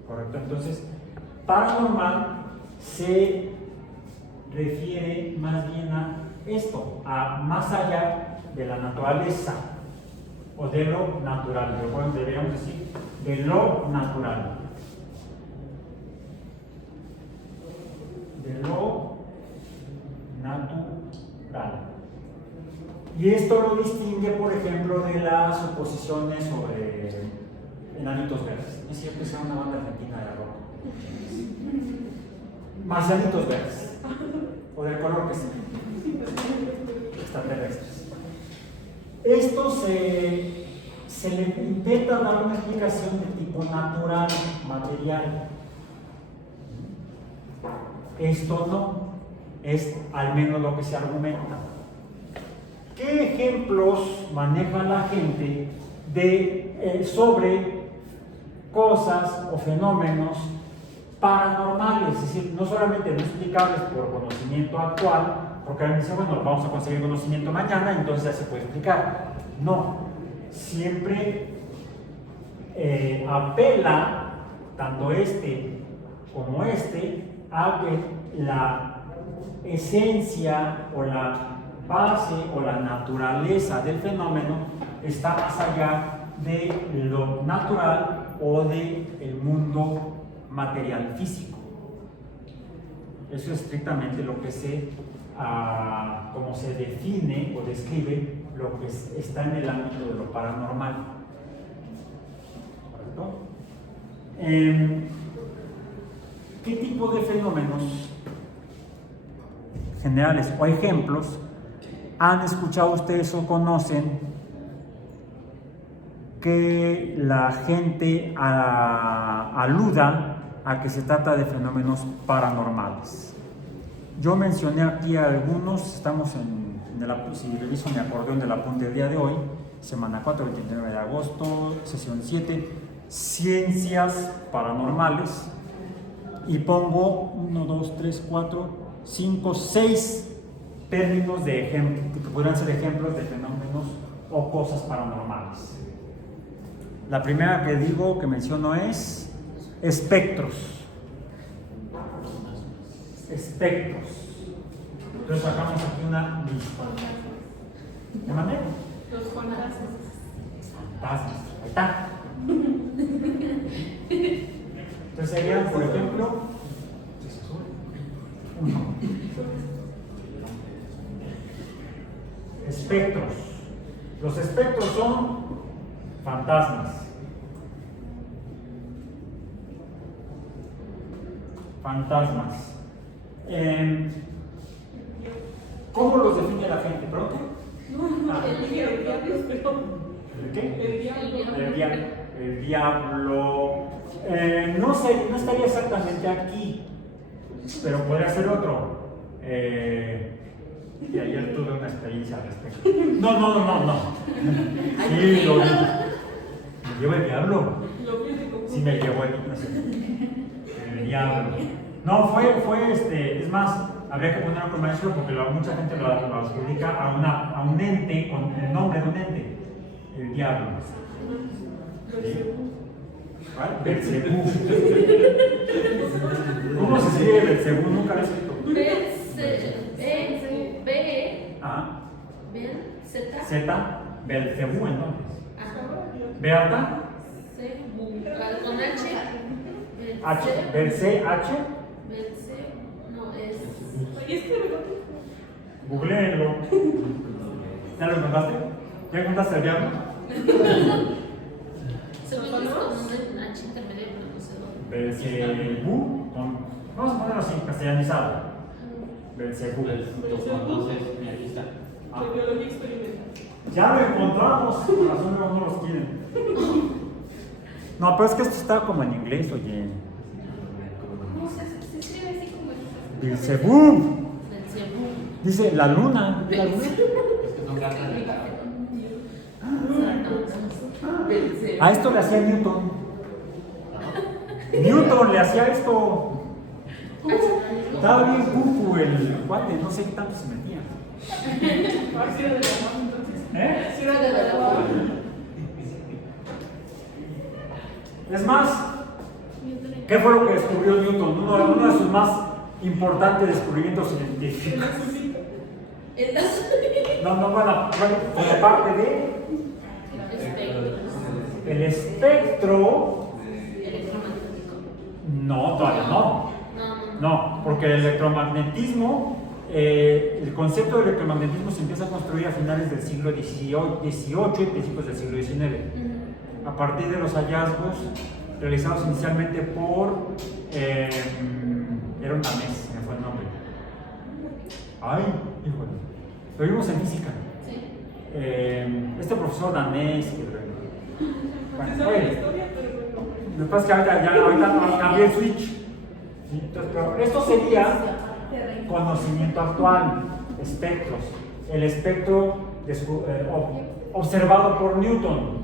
¿Correcto? Entonces, paranormal se refiere más bien a esto, a más allá de la naturaleza o de lo natural. Pero deberíamos decir de lo natural. De lo natural. Y esto lo distingue, por ejemplo, de las suposiciones sobre Enanitos Verdes. Es cierto que sea una banda argentina de rock. Marcianitos Verdes. O del color que sea. Extraterrestres. Esto se le intenta dar una explicación de tipo natural, material. Esto no. Es al menos lo que se argumenta. ¿Qué ejemplos maneja la gente sobre cosas o fenómenos paranormales? Es decir, no solamente no explicables por conocimiento actual, porque alguien dice, bueno, vamos a conseguir conocimiento mañana, entonces ya se puede explicar. No, siempre apela, tanto este como este, a que la esencia o la base o la naturaleza del fenómeno está más allá de lo natural o del mundo material físico. Eso es estrictamente lo que como se define o describe lo que está en el ámbito de lo paranormal. ¿Correcto? ¿Qué tipo de fenómenos generales o ejemplos han escuchado ustedes o conocen que la gente aluda a que se trata de fenómenos paranormales? Yo mencioné aquí algunos, estamos si reviso mi acordeón del apunte del día de hoy, semana 4, 29 de agosto, sesión 7, ciencias paranormales, y pongo 1, 2, 3, 4, 5, 6 términos de ejemplo, que podrían ser ejemplos de fenómenos o cosas paranormales. La primera que menciono es espectros. Espectros. Entonces sacamos aquí una lista. ¿De manera? Los fantasmas. Fantasmas. Ahí está. Entonces serían, por ejemplo, 1. Espectros. Los espectros son fantasmas. Fantasmas. ¿Cómo los define la gente? ¿Pronto? El ¿Qué? diablo. El diablo. No estaría exactamente aquí, pero podría ser otro. Y ayer tuve una experiencia al respecto. No. Sí, lo vi. Me llevó el diablo. Sí, me llevó el diablo. No, fue es más, habría que ponerlo con maestro porque mucha gente lo adjudica a un ente, con el nombre de un ente, el diablo. ¿Cuál? Belcebú. ¿Cómo se escribe Belcebú? Nunca lo he escrito. Ajá. Z. Z. Belcebú entonces. Ajá. Beata. Con H. H. Belce H. No, es. Googleenlo. ¿Ya lo encontraste? ¿Ya encontraste el diablo? Según es con un H intermedio, pero no sé dónde. Belcebú. Vamos a ponerlo así, castellanizado. Belcebú. Entonces, mira, aquí está. Ah. Ya lo encontramos. Por razón no los quieren. No, pero es que esto está como en inglés, oye. No sé, se escribe así como es. Belcebú. Belcebú. Dice la luna. ¿La luna? Es que son cartas de la. Belcebú. A esto le hacía Newton. Newton le hacía esto. Estaba bien cucu el cuate, no sé qué tanto se metía. ¿Eh? Es más, ¿qué fue lo que descubrió Newton? Uno de sus más importantes descubrimientos científicos. No, bueno, como parte de el espectro. Electromagnético. No, todavía no. No, porque el electromagnetismo, el concepto del electromagnetismo se empieza a construir a finales del siglo XVIII y principios del siglo XIX. A partir de los hallazgos realizados inicialmente por. Era un danés, me fue el nombre. Ay, híjole. Lo vimos en física. Este profesor danés. Bueno, oye, lo que pasa es que ahorita cambié el switch. ¿Sí? Entonces, pero esto sería conocimiento actual, espectros. El espectro observado por Newton.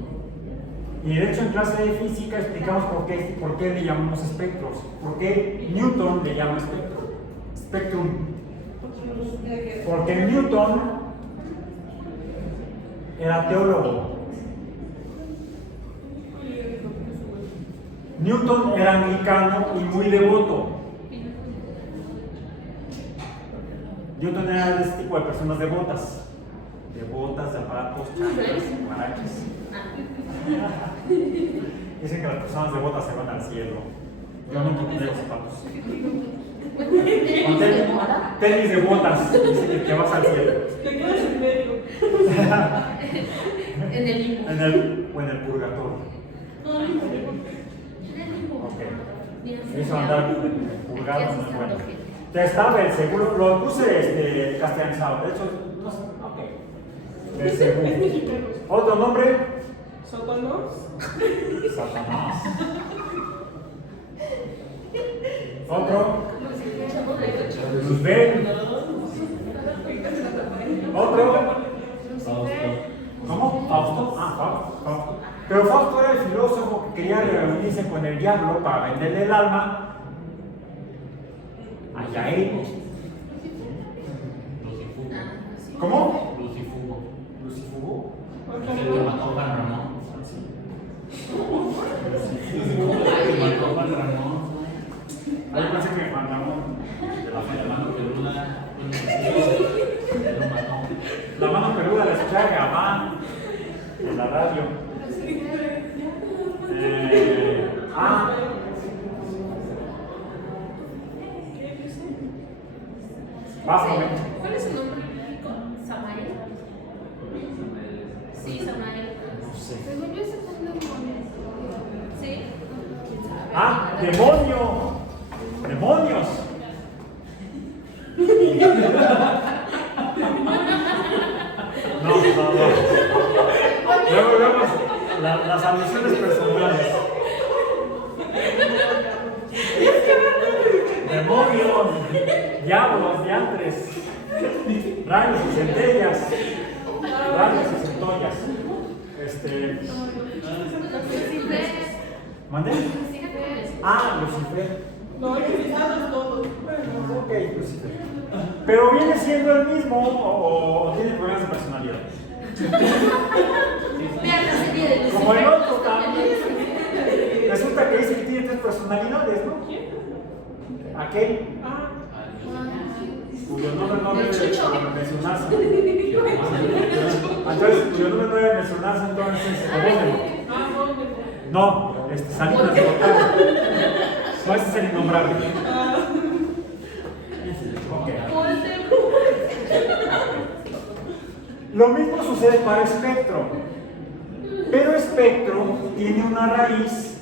Y de hecho en clase de física explicamos por qué le llamamos espectros. ¿Por qué Newton le llama espectro? Spectrum. Porque Newton era teólogo. Newton era anglicano y muy devoto. Newton era de este tipo de personas devotas. Devotas, de aparatos, chakras, guaraches. Dicen que las personas devotas se van al cielo. Yo no encontré los zapatos. Con tenis de botas, dice que te vas al cielo. Te quedas en medio. En el limbo. O en el purgatorio. Ok. Eso andar purgado no es bueno. Ya estaba el seguro, lo puse castellanizado. De hecho, no sé. Ok. El seguro. ¿Otro nombre? Sotonos. Satanás. Otro. Luzbel. Otro. ¿Cómo? Fausto. Fausto. Pero Fausto era el filósofo que quería reunirse con el diablo para venderle el alma a Yael. ¿Cómo? Lucifugo. Es el que mató a Juan Ramón. Ahí pensé que Juan Ramón de la La mano peluda. Lo mató. La mano peluda la escuchaba Gabán en la radio. Básicamente. ¿Cuál es su nombre bíblico? ¿Samael? Sí, Samael. No sé. Según yo, ese fue un demonio. Sí. ¡Demonio! ¡Demonios! No. Luego las alusiones personales. Demonios, diablos, diantres, rayos y centellas, rayos y centollas. ¿Mandé? Lucifer. No, hay que fijarnos todos. Ok, Lucifer. Pero viene siendo el mismo o tiene problemas de personalidad. Vean la serie de Lucifer. Como el otro también. personalidades, ¿no? Aquel cuyo nombre no debe mencionarse. Entonces, cuyo nombre no debe mencionarse, entonces, no, Salinas de Gortari. No, ese es el innombrable. Okay. Lo mismo sucede para espectro, pero espectro tiene una raíz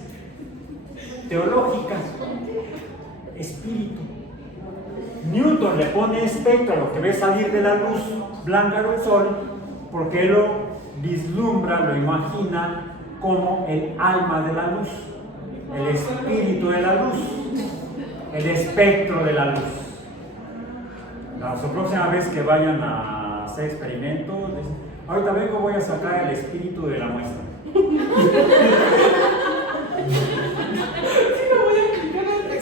teológica, espíritu. Newton le pone espectro a lo que ve salir de la luz blanca del sol porque él lo vislumbra, lo imagina como el alma de la luz, el espíritu de la luz, el espectro de la luz. La próxima vez que vayan a hacer experimentos, ahorita vengo, voy a sacar el espíritu de la muestra.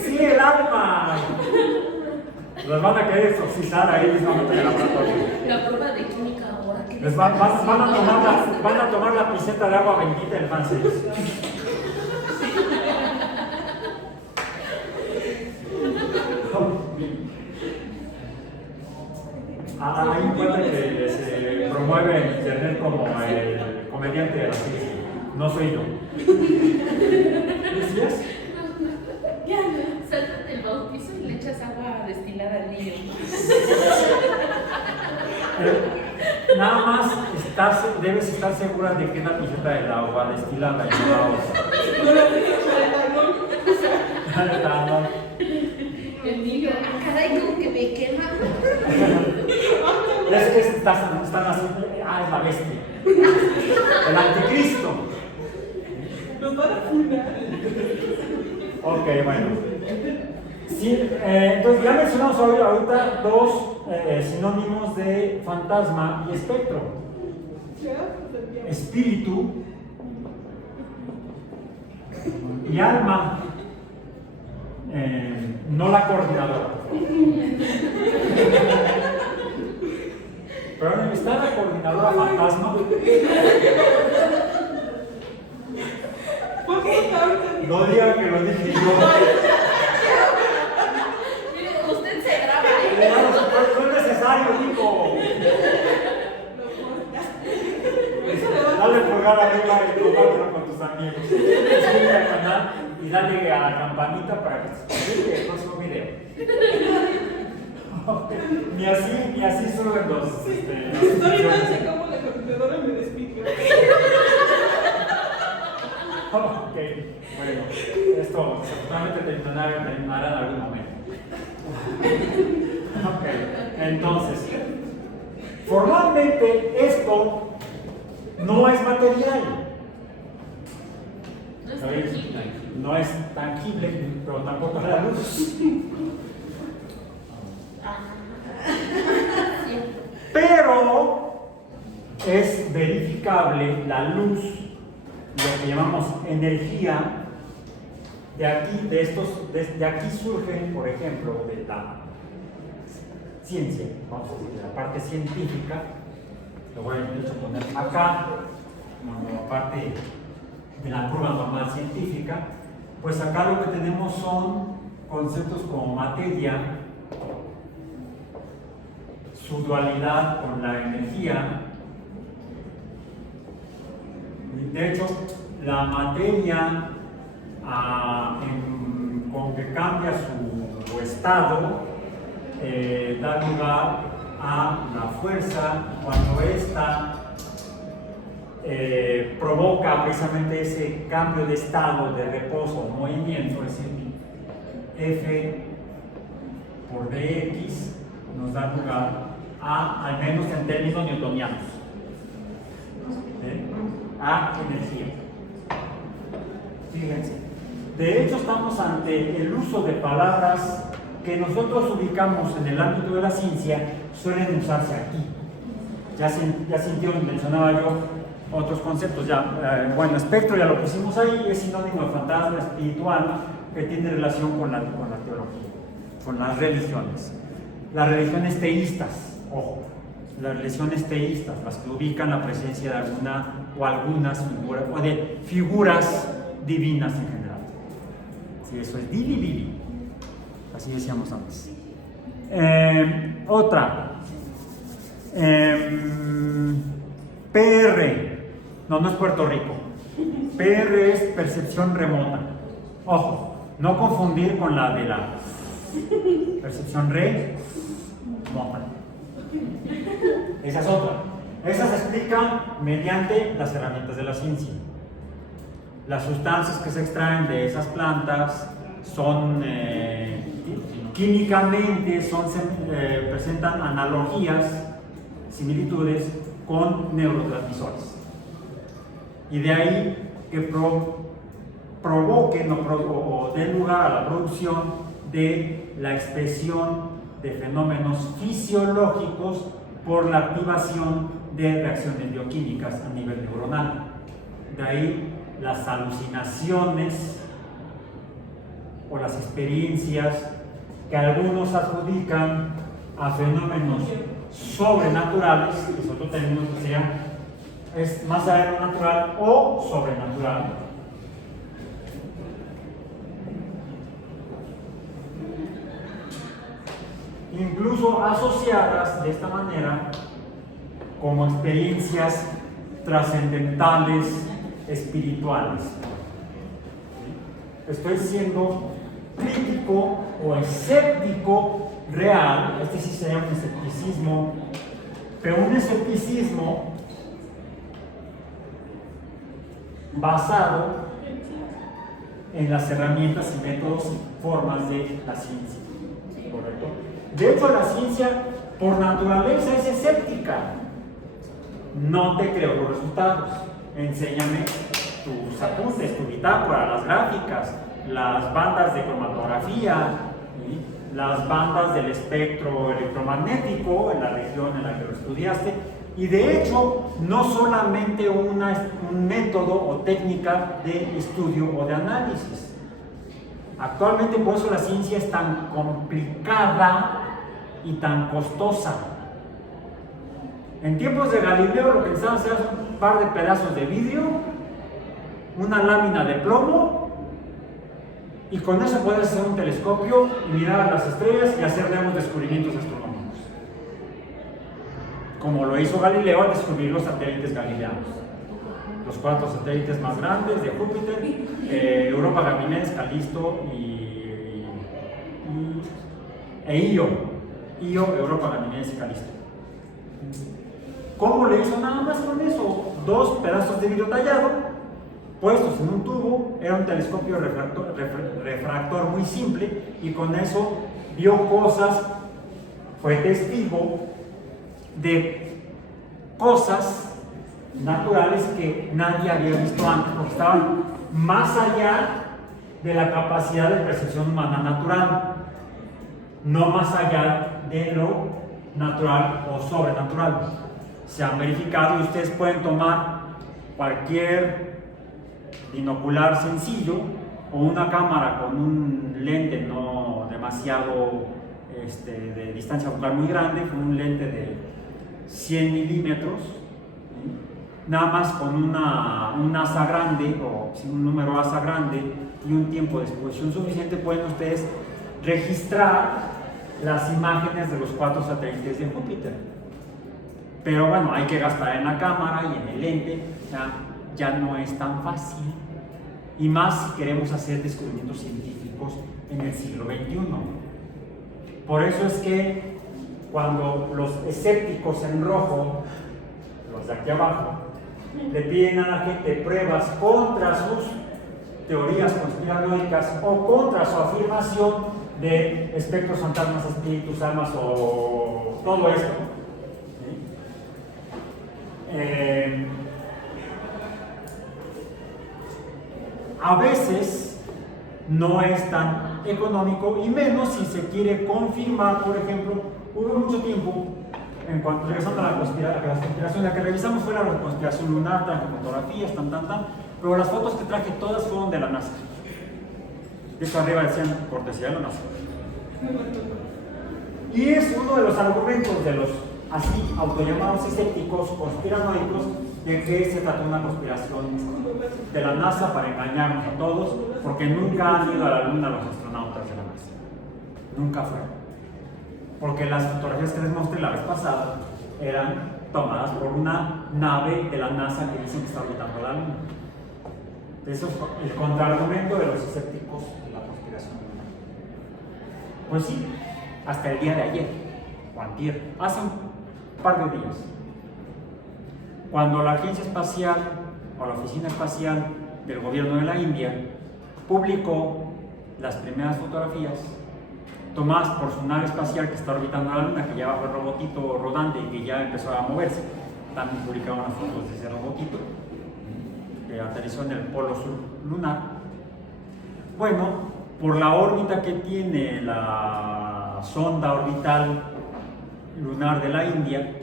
Sí, el alma. Los van a querer exorcizar ahí mismamente en el laboratorio. La prueba de química ahora. Les van a tomar la piseta de agua bendita del francés. Hay un cuate que se promueve en internet como el comediante de la ciencia. No soy yo. ¿Decías? Sáltate el bautizo y le echas agua destilada al niño. Nada más debes estar segura de que es la piseta del agua destilada y no la otra. El niño, caray, como que me quema. Es que están así, es la bestia. El anticristo. Nos van a fundar. Ok, bueno. Sí, entonces ya mencionamos ahorita dos sinónimos de fantasma y espectro. Espíritu y alma. No la coordinadora. Pero está la coordinadora fantasma. No diga que lo dije yo. Mire, usted se graba, No es necesario, hijo. Dale pulgar arriba y compártelo con tus amigos. Suscríbete al canal y dale a la campanita para que se suscriba el próximo video. Ni así suben los. Estoy más de cómo la coordinadora me despidió. Ok, bueno, esto seguramente terminará en algún momento. Ok, entonces, formalmente esto no es material. No es tangible, pero tampoco es la luz. Pero es verificable la luz, lo que llamamos energía, de aquí surgen, por ejemplo, de la ciencia, vamos a decir, de la parte científica, lo voy a poner acá, como parte de la prueba normal científica, pues acá lo que tenemos son conceptos como materia, su dualidad con la energía. De hecho, la materia, con que cambia su estado, da lugar a la fuerza cuando ésta provoca precisamente ese cambio de estado, de reposo o movimiento, es decir, F por dx nos da lugar al menos en términos newtonianos, a energía. Fíjense, de hecho estamos ante el uso de palabras que nosotros ubicamos en el ámbito de la ciencia, suelen usarse aquí. Ya sintieron, mencionaba yo otros conceptos, bueno, espectro ya lo pusimos ahí, es sinónimo de fantasma espiritual que tiene relación con la teología, con las religiones. Las religiones teístas, ojo, las religiones teístas, las que ubican la presencia de alguna o algunas figuras, o de figuras divinas en general. Sí, eso es Dili Bibi. Así decíamos antes. Otra. PR. No es Puerto Rico. PR es percepción remota. Ojo, no confundir con la de la percepción remota. Esa es otra. Esa se explica mediante las herramientas de la ciencia. Las sustancias que se extraen de esas plantas son químicamente presentan analogías, similitudes con neurotransmisores. Y de ahí que provoquen o den lugar a la producción de la expresión de fenómenos fisiológicos por la activación de reacciones bioquímicas a nivel neuronal. De ahí las alucinaciones o las experiencias que algunos adjudican a fenómenos sobrenaturales, que es otro término que sería es más allá de lo natural o sobrenatural. Incluso asociadas de esta manera como experiencias trascendentales espirituales. Estoy siendo crítico o escéptico real, este sí sería un escepticismo, pero un escepticismo basado en las herramientas y métodos y formas de la ciencia. ¿Correcto? De hecho, la ciencia por naturaleza es escéptica. No te creo los resultados. Enséñame tus apuntes, tu bitácora, las gráficas, las bandas de cromatografía, ¿sí? Las bandas del espectro electromagnético en la región en la que lo estudiaste. Y de hecho, no solamente un método o técnica de estudio o de análisis. Actualmente por eso la ciencia es tan complicada y tan costosa. En tiempos de Galileo lo que necesitaban hacer un par de pedazos de vidrio, una lámina de plomo, y con eso puedes hacer un telescopio y mirar a las estrellas y hacer nuevos descubrimientos astronómicos. Como lo hizo Galileo al descubrir los satélites galileanos. Los 4 satélites más grandes de Júpiter, Europa, Ganímedes, Calisto e Io, Europa, Ganímedes y Calisto. ¿Cómo le hizo? Nada más con eso, 2 pedazos de vidrio tallado, puestos en un tubo, era un telescopio refractor muy simple, y con eso vio cosas, fue testigo de cosas naturales que nadie había visto antes, porque estaban más allá de la capacidad de percepción humana natural, no más allá de lo natural o sobrenatural. Se han verificado y ustedes pueden tomar cualquier binocular sencillo o una cámara con un lente no demasiado de distancia focal muy grande, con un lente de 100 milímetros, nada más con un asa grande o un número asa grande y un tiempo de exposición suficiente, pueden ustedes registrar las imágenes de los 4 satélites de Júpiter. Pero bueno, hay que gastar en la cámara y en el lente, ya no es tan fácil, y más si queremos hacer descubrimientos científicos en el siglo XXI. Por eso es que cuando los escépticos en rojo, los de aquí abajo, le piden a la gente pruebas contra sus teorías conspiranoicas o contra su afirmación de espectros, fantasmas, espíritus, almas o todo esto, a veces no es tan económico, y menos si se quiere confirmar. Por ejemplo, hubo mucho tiempo, en cuanto regresando a la conspiración, la que revisamos fue la conspiración lunar, traje fotografías, pero las fotos que traje todas fueron de la NASA. Esto arriba decían cortesía de la NASA. Y es uno de los argumentos de los así autollamados escépticos conspiranoicos, de que se trató de una conspiración de la NASA para engañarnos a todos, porque nunca han ido a la Luna los astronautas de la NASA. Nunca fueron. Porque las fotografías que les mostré la vez pasada eran tomadas por una nave de la NASA que dicen que está orbitando la Luna. Eso es el contraargumento de los escépticos de la conspiración. Pues sí, hasta el día de ayer, o antier, hace un par de días, cuando la Agencia Espacial o la Oficina Espacial del Gobierno de la India publicó las primeras fotografías tomadas por su nave espacial que está orbitando la Luna, que ya bajó el robotito rodante y que ya empezó a moverse. También publicaron las fotos de ese robotito que aterrizó en el polo sur lunar. Bueno, por la órbita que tiene la sonda orbital lunar de la India,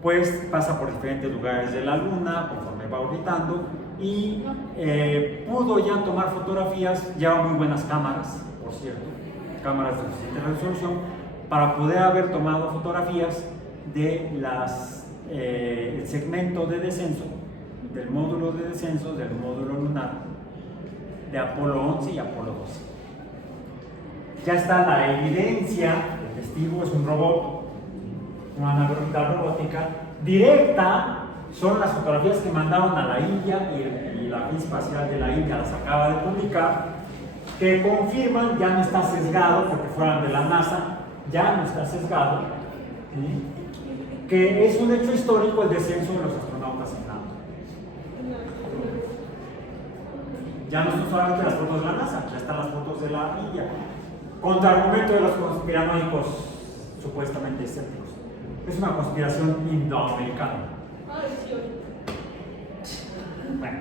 pues pasa por diferentes lugares de la Luna conforme va orbitando y pudo ya tomar fotografías. Lleva muy buenas cámaras, por cierto, cámaras de suficiente resolución, para poder haber tomado fotografías de el segmento de descenso, del módulo de descenso del módulo lunar de Apolo 11 y Apolo 12. Ya está la evidencia, el testigo es un robot, una nave orbital robótica directa. Son las fotografías que mandaron a la India y la Agencia Espacial de la India las acaba de publicar, que confirman, ya no está sesgado, porque fueran de la NASA, ya no está sesgado, ¿sí? Que es un hecho histórico el descenso de los astronautas en Lando. Ya no son solamente las fotos de la NASA, ya están las fotos de la India. Contraargumento de los conspiranoicos supuestamente escépticos. Es una conspiración indoamericana. Bueno,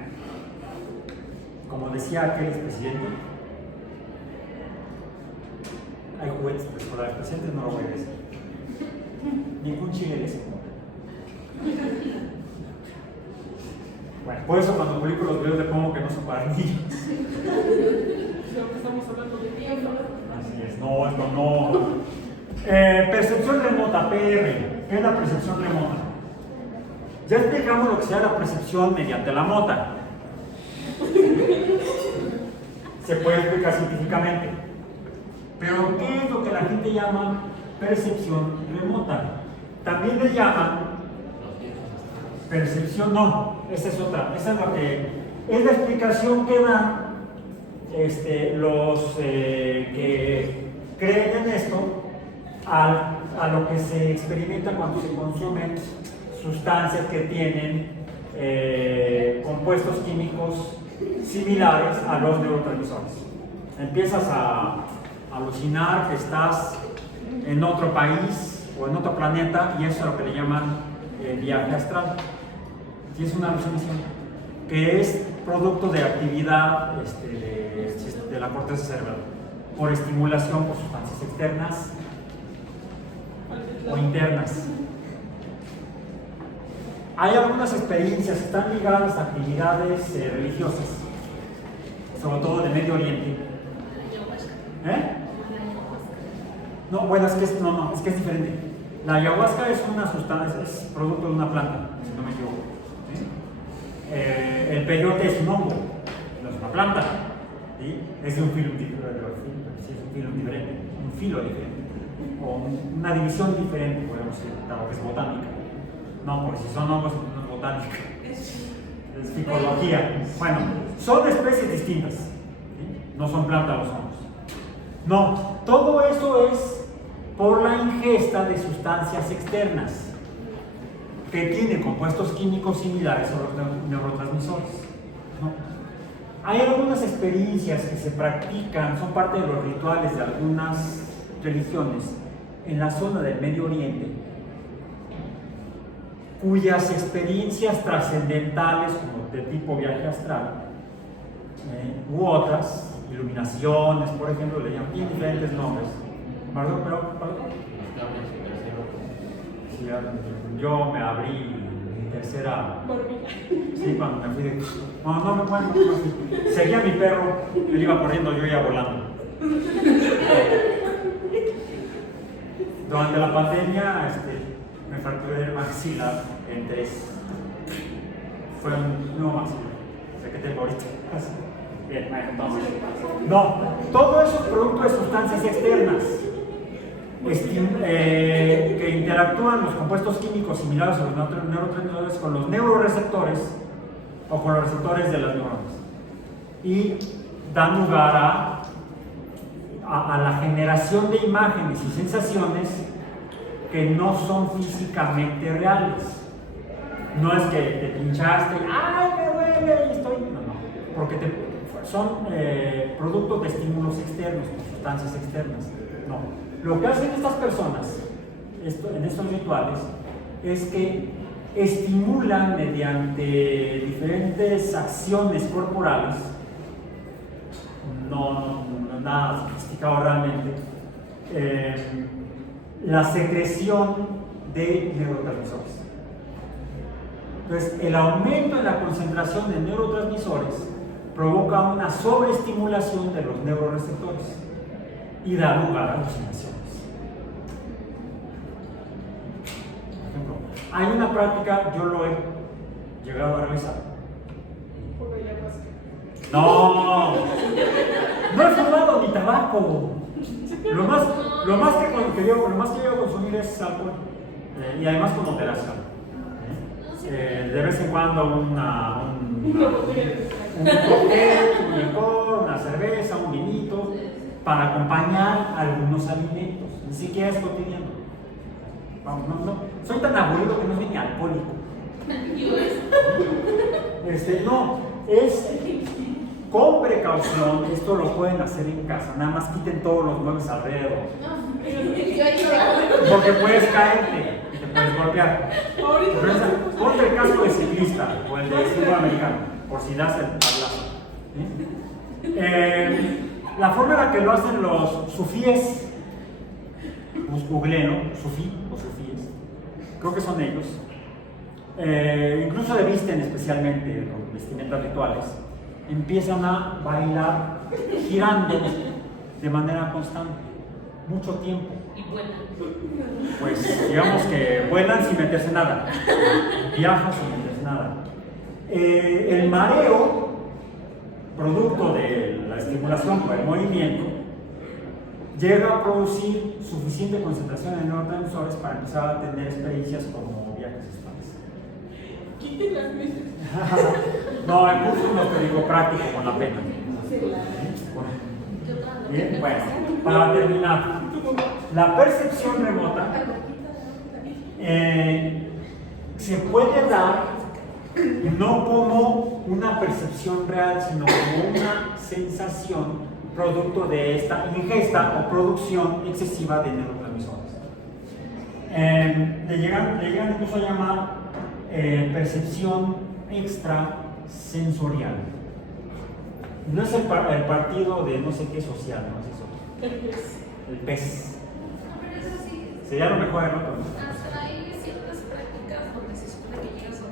como decía aquel expresidente, hay juguetes preescolares presentes, no lo voy a decir. Ningún chile les incomoda. Bueno, por eso cuando publico los videos le pongo que no son para niños. Estamos hablando de tiempo. Así es, no, esto no. Percepción remota, PR. ¿Qué es la percepción remota? Ya explicamos lo que sea la percepción mediante la mota. Se puede explicar científicamente. Pero ¿qué es lo que la gente llama percepción remota? También le llaman percepción, no, esa es otra. Esa es lo que es la explicación que dan los que creen en esto a lo que se experimenta cuando se consumen sustancias que tienen compuestos químicos similares a los neurotransmisores. Empiezas a alucinar que estás en otro país o en otro planeta, y eso es lo que le llaman viaje astral. Y es una alucinación que es producto de actividad de la corteza cerebral por estimulación por sustancias externas o internas. Hay algunas experiencias que están ligadas a actividades religiosas, sobre todo de Medio Oriente. No, bueno, es que es diferente. La ayahuasca es una sustancia, es producto de una planta, si no me equivoco. ¿Sí? El peyote es un hongo, no es una planta. ¿Sí? Es de un filo diferente, un filo diferente, o una división diferente, podemos decir, dado que es botánica. No, porque si son hongos, no es botánica, es psicología. Bueno, son especies distintas, ¿sí? No son plantas los hongos. No, todo eso es por la ingesta de sustancias externas que tienen compuestos químicos similares a los neurotransmisores, ¿no? Hay algunas experiencias que se practican, son parte de los rituales de algunas religiones en la zona del Medio Oriente, cuyas experiencias trascendentales, como de tipo viaje astral, u otras, iluminaciones, por ejemplo, le llaman bien diferentes nombres. ¿Perdón? Sí, yo me abrí mi tercera. Sí, cuando me fui de. No me cuento. Seguía a mi perro, él iba corriendo, yo iba volando. Durante la pandemia me fracturé el maxilar en 3. Fue un nuevo máximo. Sé que tengo ahorita. Bien, bueno, entonces. No, todo eso es producto de sustancias externas que interactúan los compuestos químicos similares a los neurotransmisores con los neuroreceptores o con los receptores de las neuronas y dan lugar a la generación de imágenes y sensaciones que no son físicamente reales. No es que te pinchaste, ¡ay, me duele! Y estoy... No, porque son productos de estímulos externos, de sustancias externas. No. Lo que hacen estas personas en estos rituales es que estimulan mediante diferentes acciones corporales, no nada sofisticado realmente, la secreción de neurotransmisores. Entonces, el aumento en la concentración de neurotransmisores provoca una sobreestimulación de los neuroreceptores y da lugar a alucinaciones. Por ejemplo, hay una práctica, yo lo he llegado a realizar. No he fumado ni tabaco. Lo más que yo consumir es alcohol y además con moderación. De vez en cuando un cóctel, un licor, una cerveza, un vinito, para acompañar algunos alimentos. Ni siquiera es cotidiano. Vamos, no. Soy tan aburrido que no soy ni alcohólico. No, es con precaución. Esto lo pueden hacer en casa. Nada más quiten todos los muebles alrededor. Porque puedes caerte y te puedes golpear. Ponte el casco de ciclista o el de fútbol americano, por si das el tablazo. La forma en la que lo hacen los sufíes, pues googleen, sufí o sufíes, creo que son ellos, incluso de visten especialmente con vestimentas rituales, empiezan a bailar girando de manera constante, mucho tiempo. Y vuelan. Pues digamos que vuelan sin meterse nada, viajan sin meterse nada. El mareo, producto de la estimulación por el movimiento, llega a producir suficiente concentración de neurotransmisores para empezar a tener experiencias como viajes espaciales. Quiten las mesas. No, el curso no te digo práctico con la pena. Bien, bueno, para terminar, la percepción remota se puede dar no como una percepción real, sino como una sensación producto de esta ingesta o producción excesiva de neurotransmisores. Le llegan incluso a llamar percepción extrasensorial. No es el partido de no sé qué social, no es eso. El PES. Pero eso sí, Sería lo mejor de otro. hasta hay ciertas prácticas donde se supone que llegas a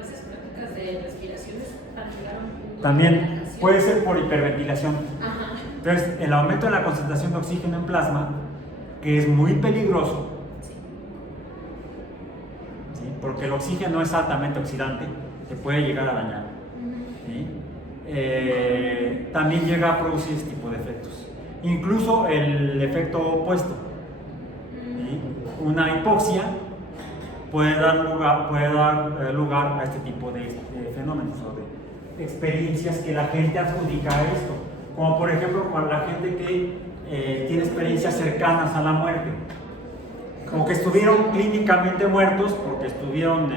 esas prácticas de respiraciones para llegar a un punto También de relajación. puede ser por hiperventilación. Ajá. Entonces, el aumento de la concentración de oxígeno en plasma, que es muy peligroso, ¿sí? Porque el oxígeno es altamente oxidante, te puede llegar a dañar. ¿Sí? También llega a producir este tipo de efectos. Incluso el efecto opuesto. ¿Sí? Una hipoxia puede dar lugar a este tipo de fenómenos o de experiencias que la gente adjudica a esto. Como por ejemplo con la gente que tiene experiencias cercanas a la muerte. Como que estuvieron clínicamente muertos porque estuvieron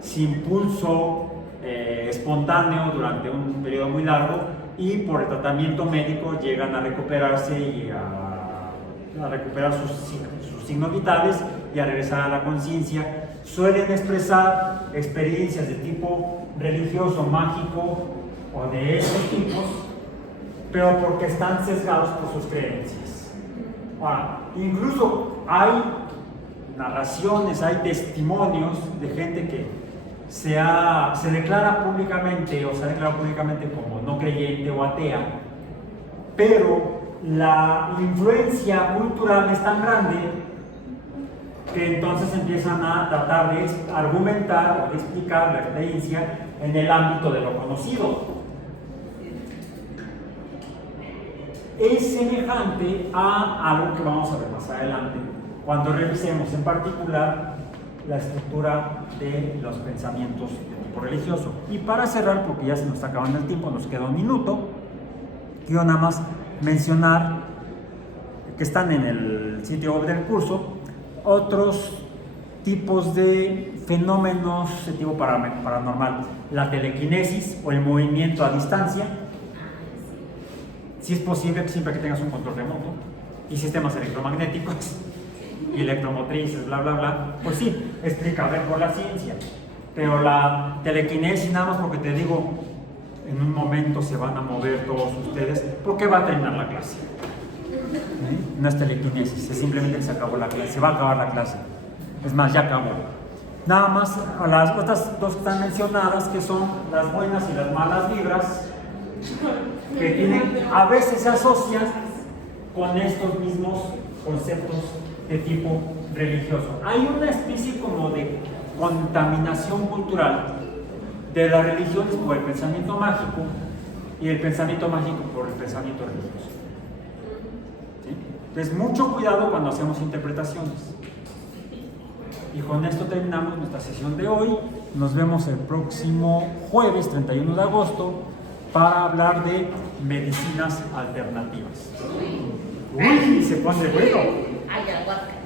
sin pulso espontáneo durante un periodo muy largo y por el tratamiento médico llegan a recuperarse y a recuperar sus signos vitales y a regresar a la conciencia. Suelen expresar experiencias de tipo religioso, mágico o de esos tipos, pero porque están sesgados por sus creencias. Ahora, incluso hay narraciones, hay testimonios de gente que se declara públicamente o se ha declarado públicamente como no creyente o atea, pero la influencia cultural es tan grande que entonces empiezan a tratar de argumentar o de explicar la experiencia en el ámbito de lo conocido. Es semejante a algo que vamos a ver más adelante, cuando revisemos en particular la estructura de los pensamientos de tipo religioso. Y para cerrar, porque ya se nos está acabando el tiempo, nos queda un minuto, quiero nada más mencionar que están en el sitio web del curso otros tipos de fenómenos de tipo paranormal: la telequinesis o el movimiento a distancia, si es posible siempre que tengas un control remoto, y sistemas electromagnéticos y electromotrices, bla bla bla, pues sí, explicable por la ciencia. Pero la telequinesis, nada más porque te digo, en un momento se van a mover todos ustedes, porque va a terminar la clase. No es telequinesis, es simplemente que se acabó la clase, se va a acabar la clase. Es más, ya acabó. Nada más a las otras dos que están mencionadas, que son las buenas y las malas vibras, que tienen, a veces se asocian con estos mismos conceptos de tipo religioso. Hay una especie como de contaminación cultural de las religiones por el pensamiento mágico y el pensamiento mágico por el pensamiento religioso. ¿Sí? Entonces, mucho cuidado cuando hacemos interpretaciones. Y con esto terminamos nuestra sesión de hoy. Nos vemos el próximo jueves 31 de agosto para hablar de medicinas alternativas. Uy, se pone bueno. Ayahuasca.